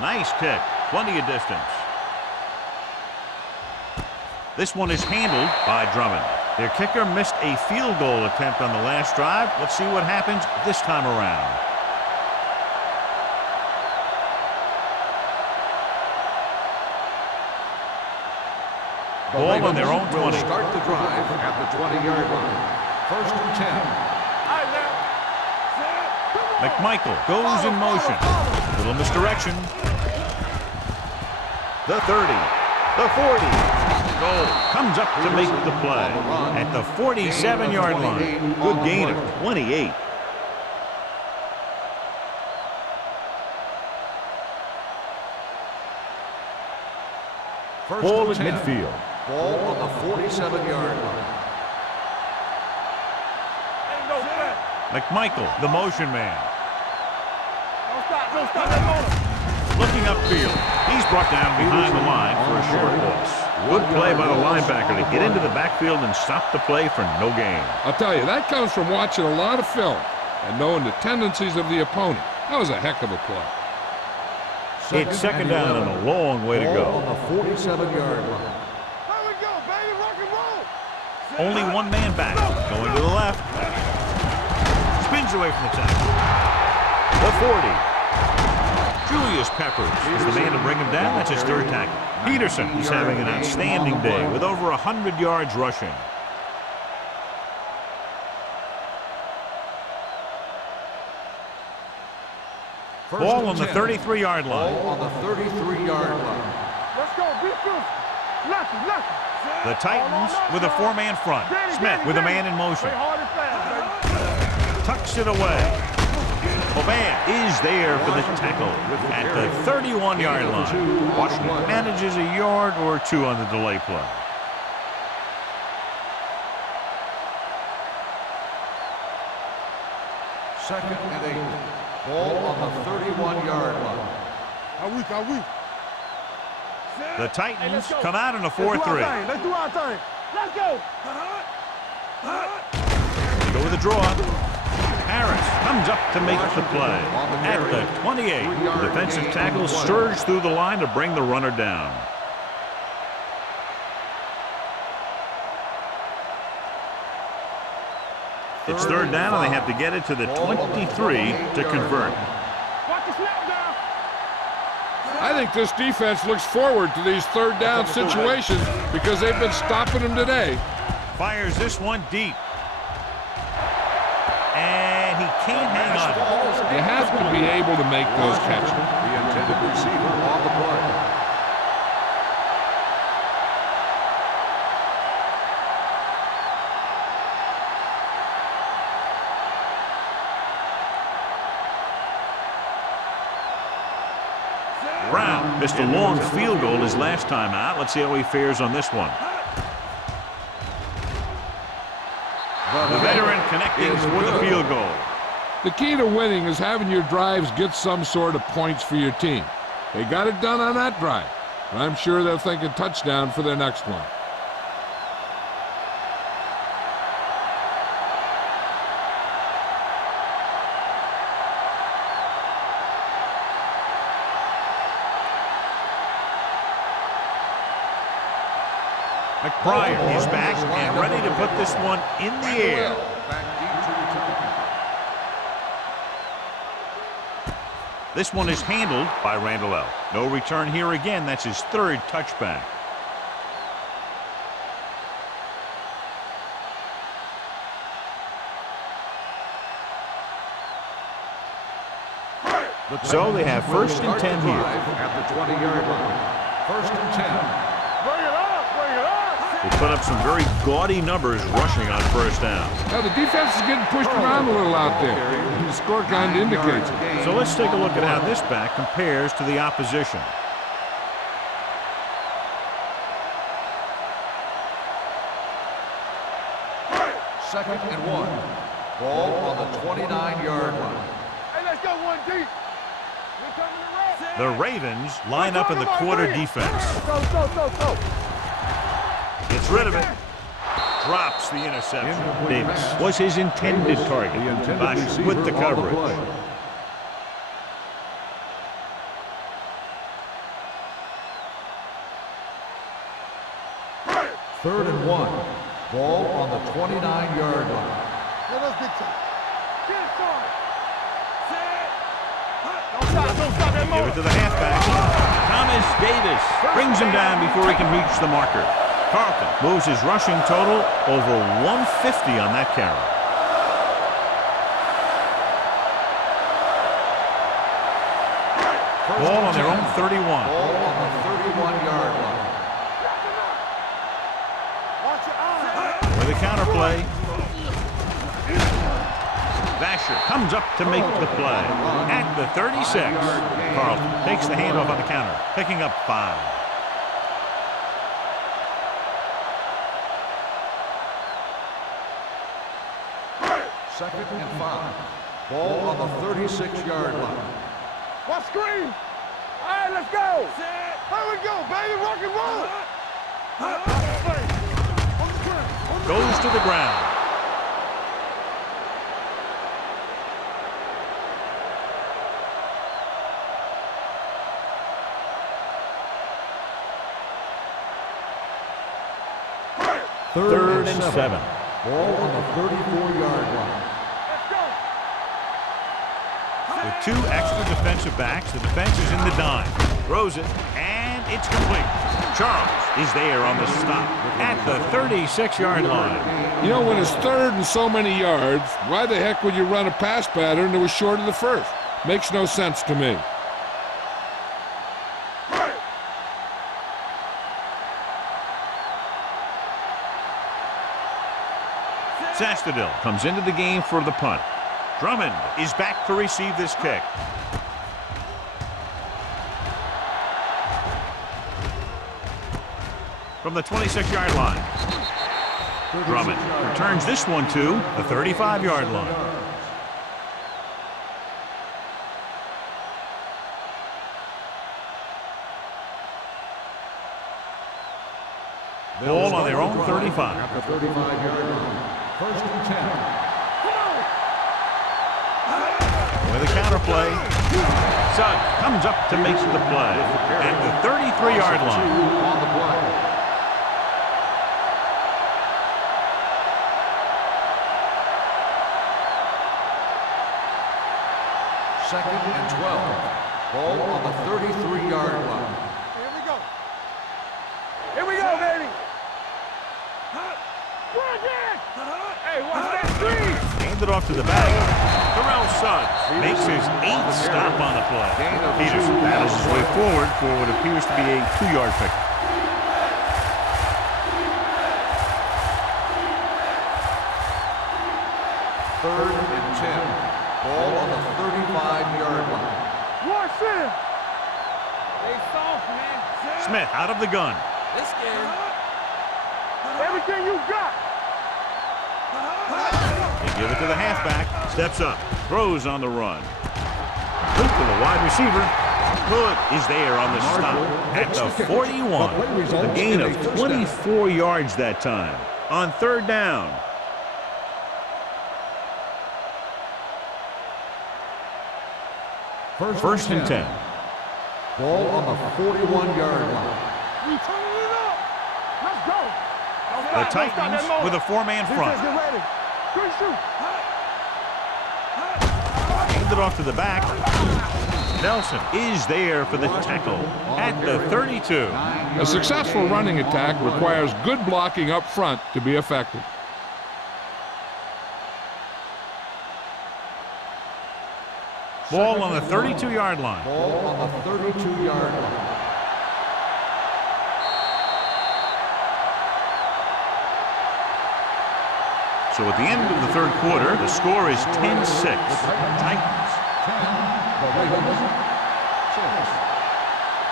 Nice kick. Plenty of distance. This one is handled by Drummond. Their kicker missed a field goal attempt on the last drive. Let's see what happens this time around. Ball on their own 20. Will start the drive at the 20-yard line. First and 10. McMichael goes in motion. Little misdirection. The 30. The 40. Goal comes up to make the play at the 47-yard line. Good gain of 28. Ball at midfield. Ball on the 47-yard line. McMichael, the motion man. Don't stop. Looking upfield. He's brought down behind the line for a short loss. Good play by the linebacker to get into the backfield and stop the play for no gain. I'll tell you, that comes from watching a lot of film and knowing the tendencies of the opponent. That was a heck of a play. It's second down and a long way to go. On the 47-yard line. There we go, baby. Rock and roll. Only one man back. Going to the left. Spins away from the tackle. The 40. Julius Peppers is the man to bring him down. That's his third tackle. Peterson is having an outstanding day with over 100 yards rushing. Ball on the 33-yard line. Ball on the 33-yard line. Let's go. Be good. Lefty. The Titans with a four-man front. Smith with a man in motion. Hard and fast, baby. Tucks it away. Boban is there for the tackle at the 31-yard line. Washington manages a yard or two on the delay play. Second and 8. Ball on the 31-yard line. Are we? The Titans come out in a 4-3. Let's do our thing. Let's go. Go with the draw. Harris comes up to make the play at the 28. The defensive tackle surged through the line to bring the runner down. It's third down, and they have to get it to the 23 to convert. Watch the snap down. I think this defense looks forward to these third down situations because they've been stopping them today. Fires this one deep. And he can't hang on. You have to be able to make those catches. The intended receiver on the play. Brown missed a long field goal his last time out. Let's see how he fares on this one. The veteran connecting for the field goal. The key to winning is having your drives get some sort of points for your team. They got it done on that drive. And I'm sure they're thinking touchdown for their next one. McBride is back and ready to put this one in the air. This one is handled by Randall L. No return here again. That's his third touchback. So they have first and 10 here. At the 20-yard line. First and 10. Bring it up. They put up some very gaudy numbers rushing on first down. Now the defense is getting pushed around a little out there. And the score kind of indicates it. So let's take a look at how this back compares to the opposition. Second and 1. Ball on the 29-yard line. Hey, let's go one deep. The Ravens line up in the quarter defense. Go. Gets rid of it. Drops the interception. Davis was his intended target. Bosch with the coverage. 3rd and 1. Ball on the 29-yard line. Let us get you. Get it started. Don't stop that Give it to the halfback. Thomas Davis brings him down before he can reach the marker. Carlton moves his rushing total over 150 on that carry. Ball on their own 31. Ball on the 31-yard line. Watch your eyes. With a counterplay. Vasher comes up to make the play. At the 36. Carlton takes the handoff on the counter, picking up 5. Second and 5. Ball on the 36-yard line. Watch screen. All right, let's go. Here we go, baby. Rock and roll. Goes to the ground. Third and 7. Ball on the 34-yard line. With 2 extra defensive backs, the defense is in the dime. Throws it, and it's complete. Charles is there on the stop at the 36-yard line. You know, when it's 3rd and so many yards, why the heck would you run a pass pattern that was short of the first? Makes no sense to me. Sastadil comes into the game for the punt. Drummond is back to receive this kick. From the 26-yard line. Drummond returns this one to the 35-yard line. Ball on their own 35. At the 35-yard line. 1st and 10. With a counterplay, Suggs comes up to make the play at the 33-yard line. On the play. Second and 12. Ball on the 33-yard line. Here we go. Here we go, baby. Run it. Hey, watch that screen. Hand it off to the back. Terrell Suggs makes his 8th stop on the play. Peterson battles his way forward for what appears to be a 2-yard pick. Third and 10. Ball on the 35-yard line. Watch it. They soft, man. Smith out of the gun. This game. Everything you got. They give it to the halfback. Steps up. Throws on the run. Loop to the wide receiver. Hood is there on the stop at the 41. A gain of 24 yards that time. On 3rd down. First and 10. Ball on the 41-yard line. We turning it up. Let's go. The Titans with a 4-man front. Get ready. Good shoot. Hand it off to the back. Nelson is there for the tackle at the 32. A successful running attack requires good blocking up front to be effective. Ball on the 32-yard line. Ball on the 32-yard line. So at the end of the 3rd quarter, the score is 10-6. Titans. 10.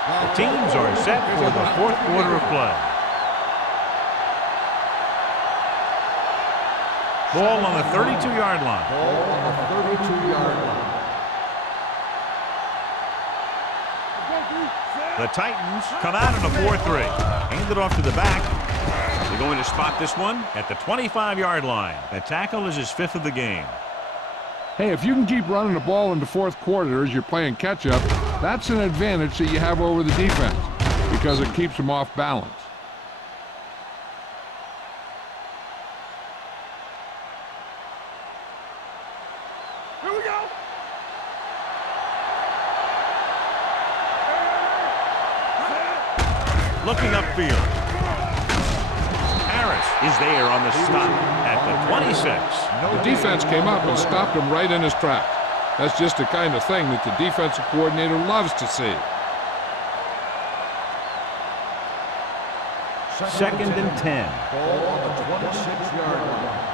The teams are set for the 4th quarter of play. Ball on the 32-yard line. Ball on the 32-yard line. The Titans come out in a 4-3. Hand it off to the back. They're going to spot this one at the 25-yard line. The tackle is his 5th of the game. Hey, if you can keep running the ball in the 4th quarter as you're playing catch-up, that's an advantage that you have over the defense because it keeps them off balance. Looking upfield. Harris is there on the stop at the 26. The defense came up and stopped him right in his tracks. That's just the kind of thing that the defensive coordinator loves to see. Second and 10. Ball on the 26-yard line.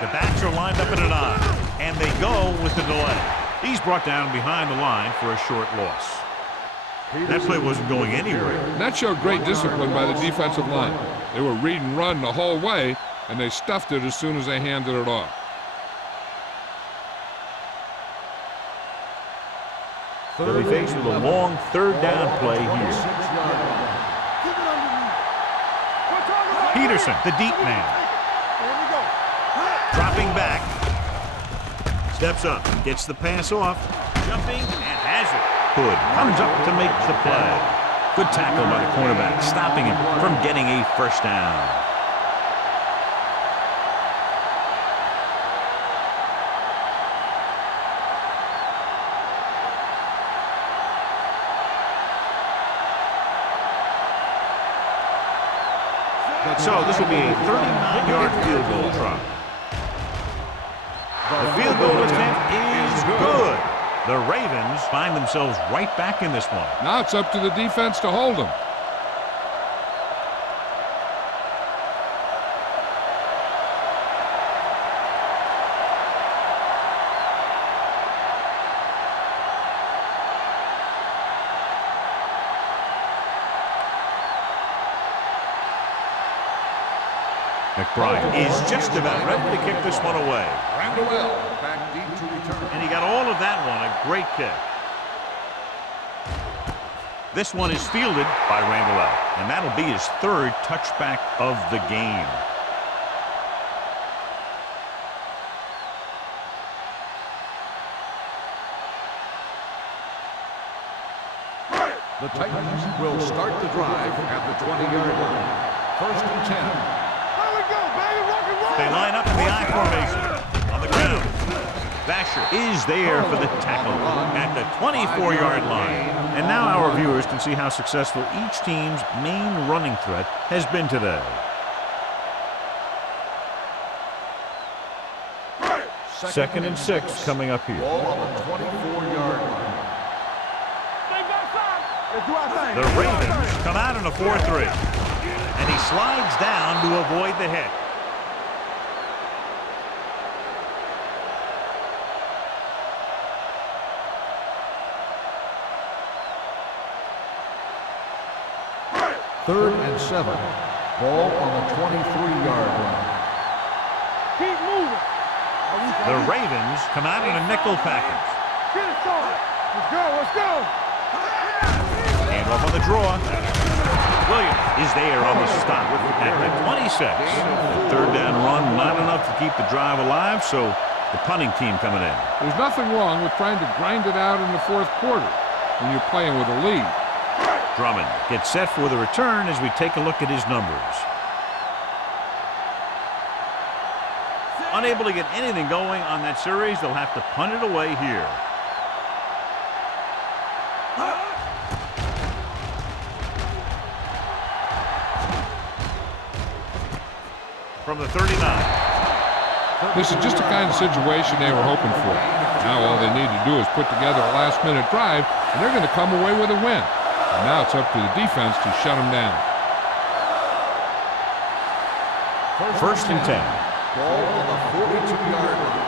The backs are lined up in an I, and they go with the delay. He's brought down behind the line for a short loss. That play wasn't going anywhere. That showed great discipline by the defensive line. They were read and run the whole way, and they stuffed it as soon as they handed it off. They'll be faced with a long third down play here. Peterson, the deep man. Dropping back. Steps up, gets the pass off. Jumping and has it. Hood comes up to make the play. Good tackle by the cornerback, stopping him from getting a first down. So this will be a 39-yard field goal try. The field goal attempt is good. The Ravens find themselves right back in this one. Now it's up to the defense to hold them. McBride is just about ready to kick this one away. Randall back deep to return. And he got all of that one, a great kick. This one is fielded by Randall, and that'll be his third touchback of the game. The Titans will start the drive at the 20-yard line. First and 10. They line up in the I formation on the ground. Vasher is there for the tackle at the 24-yard line. And now our viewers can see how successful each team's main running threat has been today. Second and 6 coming up here. Ball on the 24-yard line. The Ravens come out in a 4-3. And he slides down to avoid the hit. Third and 7. Ball on the 23-yard line. Keep moving. The Ravens come out in a nickel package. Get it started. Let's go. Let's go. Hand off on the draw. Williams is there on the stop at the 26. The third down run, not enough to keep the drive alive, so the punting team coming in. There's nothing wrong with trying to grind it out in the fourth quarter when you're playing with a lead. Drummond gets set for the return as we take a look at his numbers. Unable to get anything going on that series, they'll have to punt it away here. From the 39. This is just the kind of situation they were hoping for. Now all they need to do is put together a last-minute drive, and they're going to come away with a win. And now it's up to the defense to shut them down. First and 10. Ball on the 42-yard line.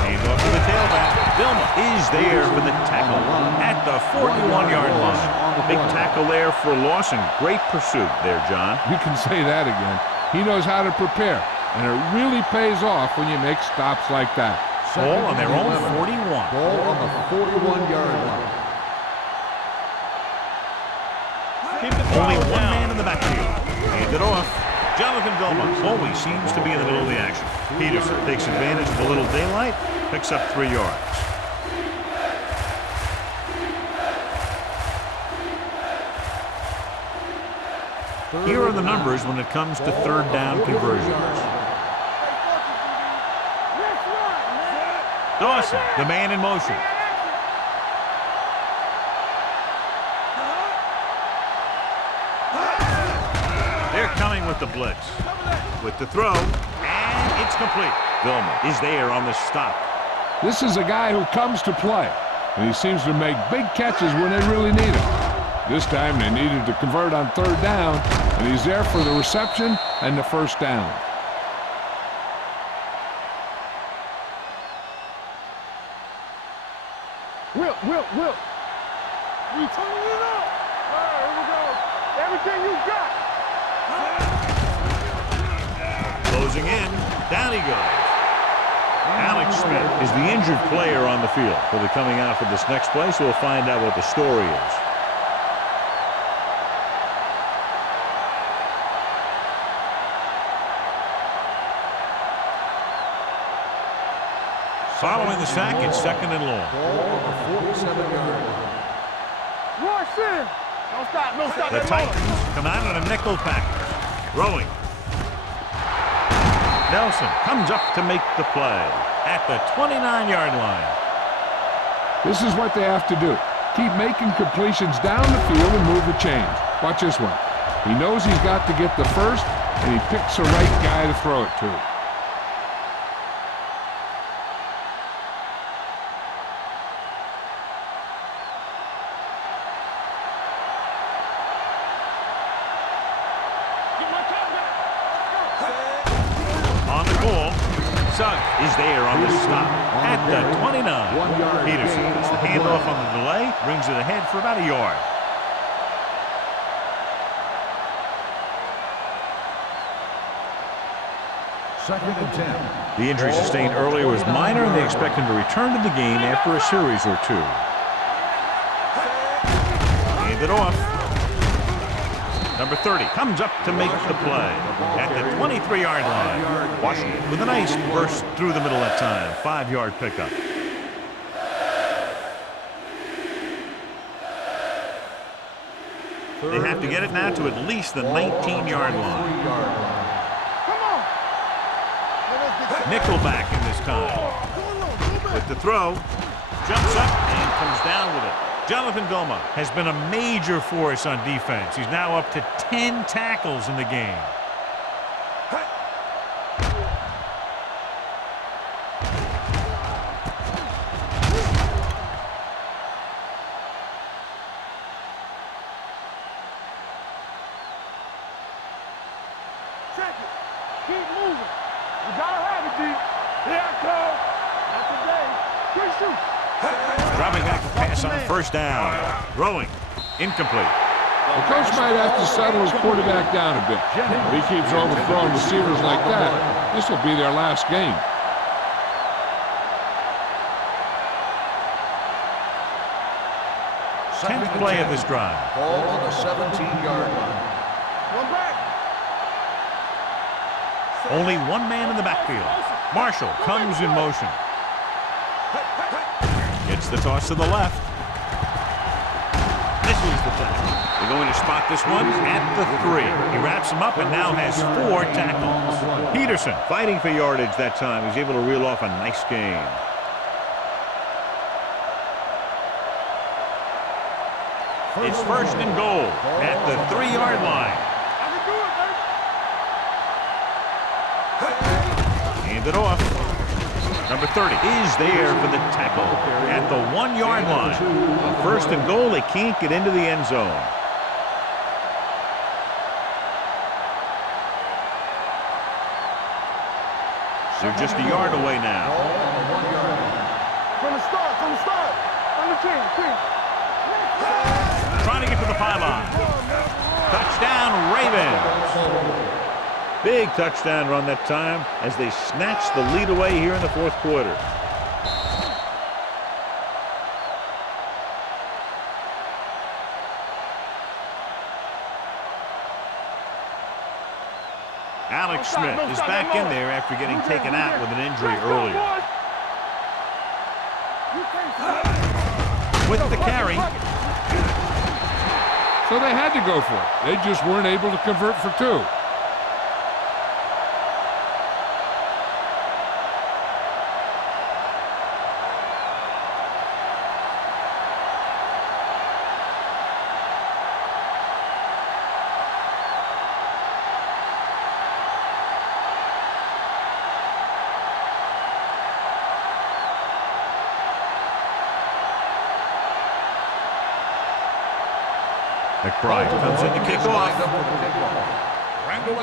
Hand off to the tailback. Vilma is there for the tackle at the 41-yard line. Big tackle there for loss and great pursuit there, John. You can say that again. He knows how to prepare, and it really pays off when you make stops like that. Ball on their own 41. Ball on the 41-yard line. Only one man in the backfield. Hand it off. Jonathan Vilma always seems to be in the middle of the action. Peterson takes advantage of a little daylight, picks up 3 yards. Here are the numbers when it comes to third down conversions. Dawson, the man in motion. They're coming with the blitz. With the throw, and it's complete. Vilma is there on the stop. This is a guy who comes to play, and he seems to make big catches when they really need him. This time they needed to convert on third down, and he's there for the reception and the first down. Will. We turning it up. All right, here we go. Everything you got. Closing in. Down he goes. Alex Smith is the injured player on the field. He'll be coming out for this next play, so we'll find out what the story is. Following the sack, it's second and long. Ball on the 47-yard line. Rush in. Don't stop. No stop. The Titans come out on a nickel package. Throwing. Nelson comes up to make the play at the 29-yard line. This is what they have to do. Keep making completions down the field and move the chains. Watch this one. He knows he's got to get the first, and he picks the right guy to throw it to. Is there on the stop at the 29. Peterson gets the handoff on the delay, brings it ahead for about a yard. Second and 10. The injury sustained earlier was minor, and they expect him to return to the game after a series or two. Hand it off. Number 30 comes up to make the play at the 23-yard line. Washington with a nice burst through the middle that time. 5-yard pickup. They have to get it now to at least the 19-yard line. Come on. Nickelback in this time. With the throw, jumps up and comes down with it. Jonathan Vilma has been a major force on defense. He's now up to 10 tackles in the game. Check it. Keep moving. You gotta have it, D. Here I come. Not today. Good shoot. Dropping back to pass on first down. Throwing. Incomplete. The coach might have to settle his quarterback down a bit. If he keeps overthrowing receivers like that, this will be their last game. Tenth play of this drive. Ball on the 17-yard line. One back. Only one man in the backfield. Marshall comes in motion. Gets the toss to the left. Misses the tackle. They're going to spot this one at the 3. He wraps him up and now has 4 tackles. Peterson fighting for yardage that time. He's able to reel off a nice gain. It's first and goal at the 3-yard line. I can do it, baby. Hand it off. Number 30 is there for the tackle at the 1-yard line. First and goal, they can't get into the end zone. They're just a yard away now. From the start. On the king. Trying to get to the pylon. Touchdown, Ravens. Big touchdown run that time as they snatch the lead away here in the fourth quarter. Alex Smith is back in there after getting taken out with an injury earlier. With the carry. So they had to go for it. They just weren't able to convert for 2. McBride comes in to kick off. Lined up for the kickoff. Randall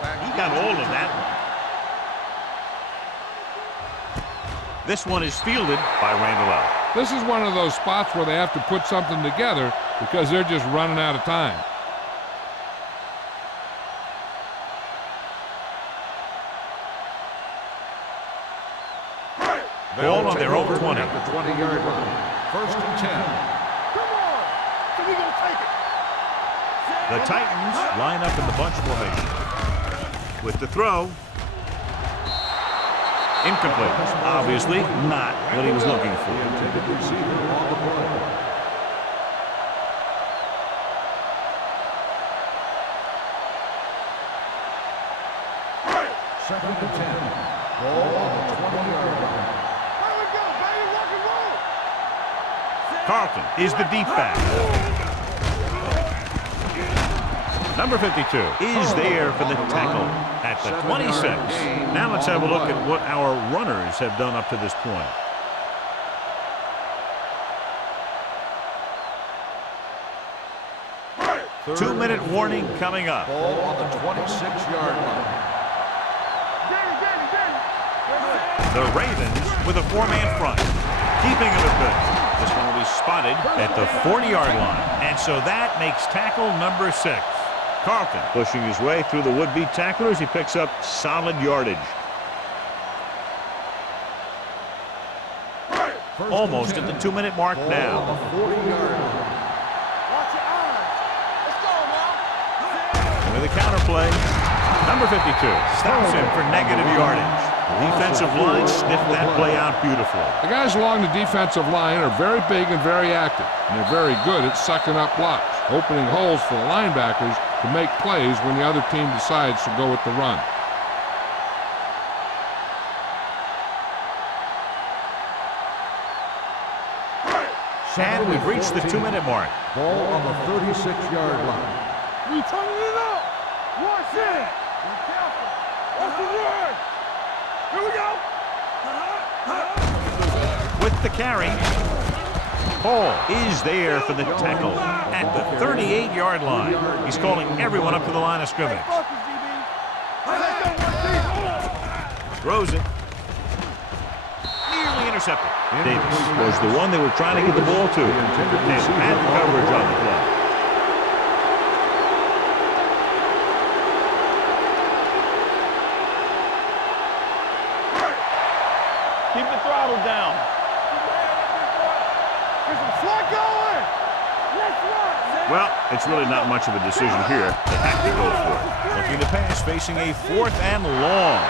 back. He got all of that one. This one is fielded by Randall. This is one of those spots where they have to put something together because they're just running out of time. Ball on their own 20. At the 20-yard line. First and 10. Come on. So we gonna take it. The Titans line up in the bunch formation. With the throw. Incomplete. Obviously not what he was looking The for. intended receiver on the play. Second and 10. Ball on the 20-yard line. There we go, baby. Rock and roll. Carlton is the deep back. Number 52 is there for the tackle at the 26. Now let's have a look at what our runners have done up to this point. Two-minute warning coming up. Ball on the 26-yard line. Danny. The Ravens with a four-man front, keeping him at bay. This one will be spotted at the 40-yard line, and so that makes tackle number 6. Carlton pushing his way through the would-be tacklers. He picks up solid yardage. Almost at the 2-minute mark now. On the 40-yard line. Watch your eyes. Let's go now. With a counter play, number 52 stops him for negative yardage. The defensive line sniffed that play out beautifully. The guys along the defensive line are very big and very active, and they're very good at sucking up blocks, opening holes for the linebackers to make plays when the other team decides to go with the run. And we've reached the 2-minute mark. Ball on the 36-yard line. We turning it up. Watch it. Be careful. Watch the run. Here we go. With the carry, Paul is there for the tackle at the 38-yard line. He's calling everyone up to the line of scrimmage. Focus, DB. Let's go, one team. Throws it. Nearly intercepted. Davis was the one they were trying to get the ball to. And had coverage on the play. Keep the throttle down. There's some slack going. Let's run. Well, it's really not much of a decision here. They have to go for it. Looking to pass, facing a 4th and long.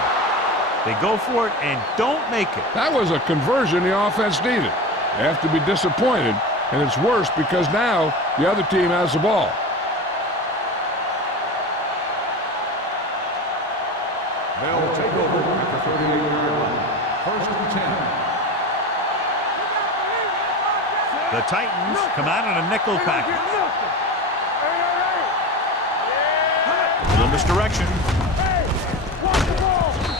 They go for it and don't make it. That was a conversion the offense needed. They have to be disappointed, and it's worse because now the other team has the ball. They'll take over at the 38-yard line. First and 10. The Titans come out in a nickel package. A little misdirection.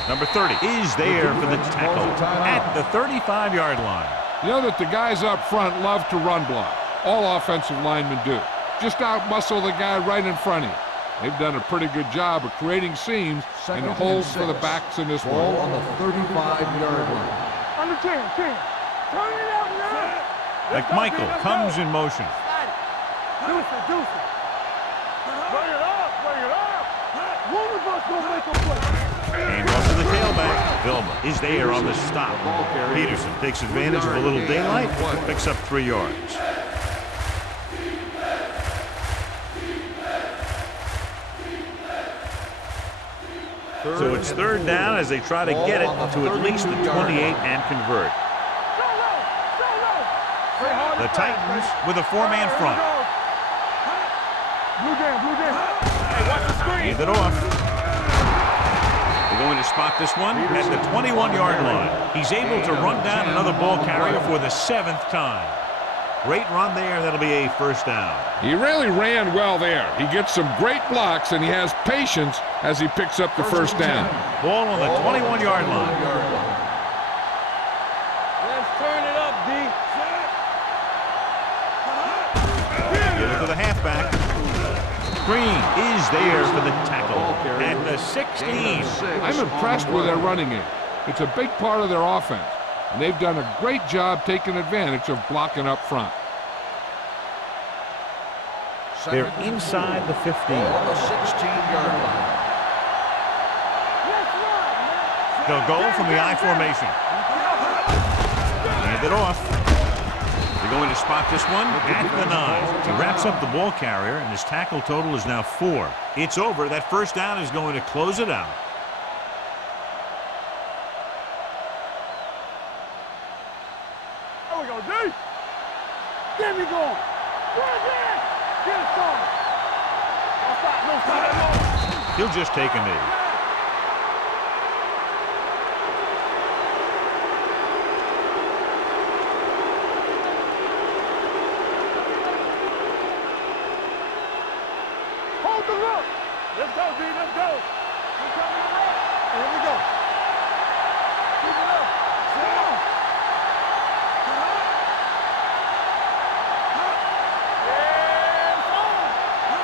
Number 30 is there for the tackle at the 35-yard line. You know that the guys up front love to run block. All offensive linemen do. Just out-muscle the guy right in front of you. They've done a pretty good job of creating seams and holes for the backs in this Ball one. on the 35-yard line. Under 10. Turn it out now. McMichael comes in motion. Deuce it. Bring it up. One of us gonna make a play. And off to the tailback. Vilma is there on the stop. Peterson takes advantage of a little daylight, picks up 3 yards. So it's 3rd down as they try to get it to at least the 28 and convert. The Titans with a 4-man front. Blue jam. Hey, watch the screen. Leave it off. They're going to spot this one at the 21-yard line. He's able to run down another ball carrier for the 7th time. Great run there. That'll be a 1st down. He really ran well there. He gets some great blocks, and he has patience as he picks up the 1st down. Ball on the 21-yard line. Let's turn it up, D. Give it to the halfback. screen is there for the tackle at the 16. I'm impressed with their running game. It's a big part of their offense, and they've done a great job taking advantage of blocking up front. They're inside the 15. On the 16-yard line. They'll go from the I formation. Hand it off. They're going to spot this one at the 9. He wraps up the ball carrier, and his tackle total is now 4. It's over. That first down is going to close it out. There we go, D. Get me going. Get it started. No stop, no stop. He'll just take a knee. Hold the look. Let's go, D. Let's go. We're coming to the right. Here we go. Keep it up. Sit on.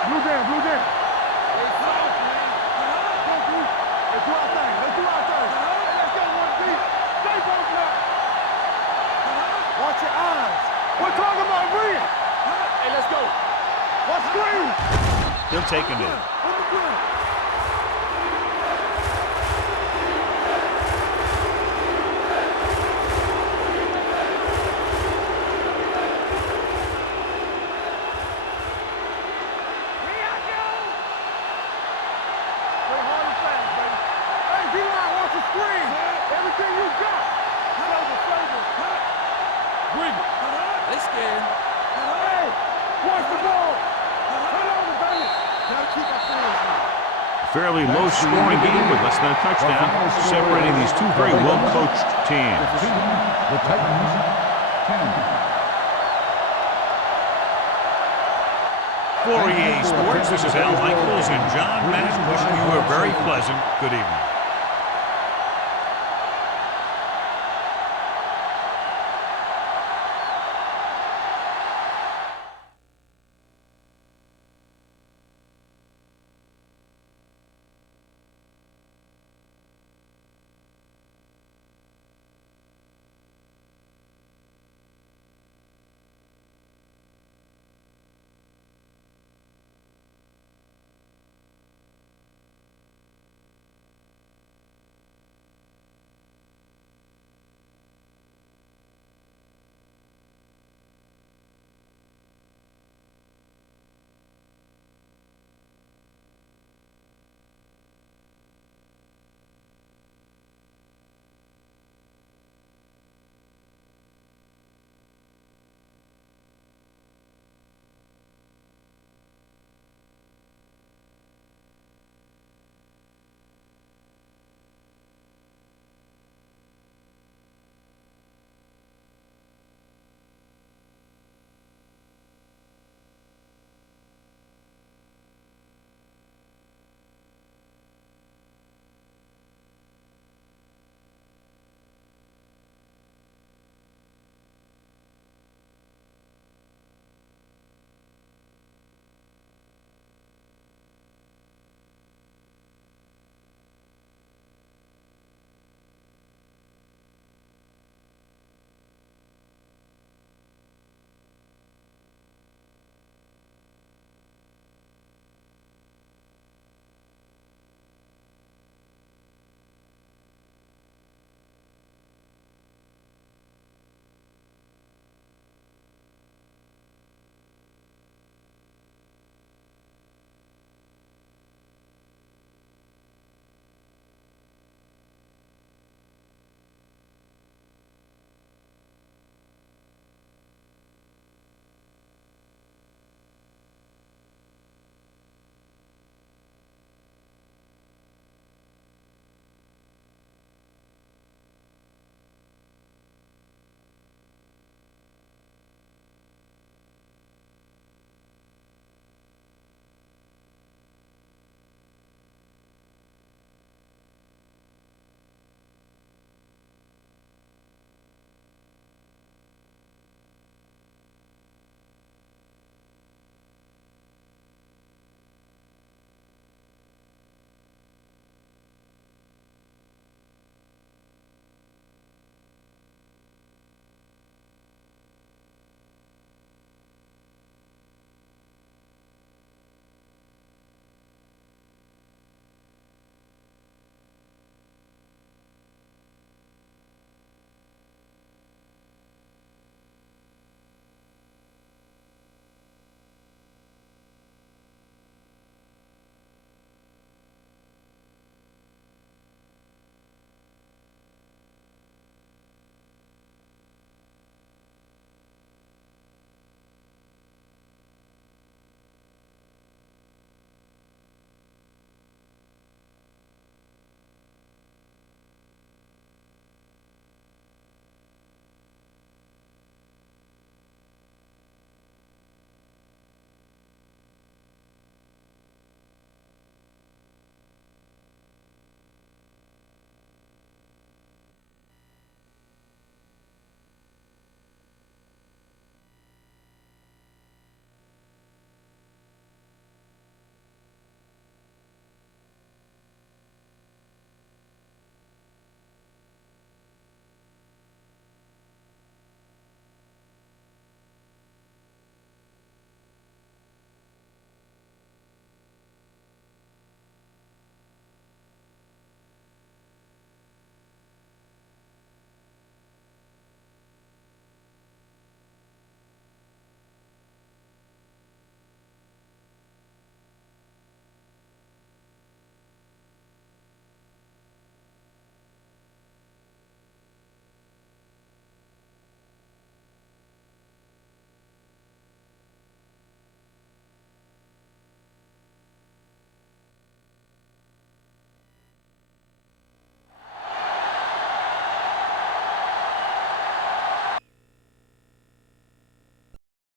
Blue down, blue down. Let's do our thing. Let's do our thing. Hey, let's go, 1B. Stay focused now. Watch your eyes. We're talking about Reed. Hey, let's go. Watch screen. He'll take a knee. On the ground. Play hard and fast, baby. Hey, D-line, watch the screen. Everything you got. Flavor. Bring it. They scared. Hey, watch the ball. Turn on the baby. Gotta keep our fans now. Fairly low-scoring game with less than a touchdown, separating these two very well-coached teams. The Titans, 10. For EA Sports, this is Al Michaels and John Mack wishing you a very pleasant good evening.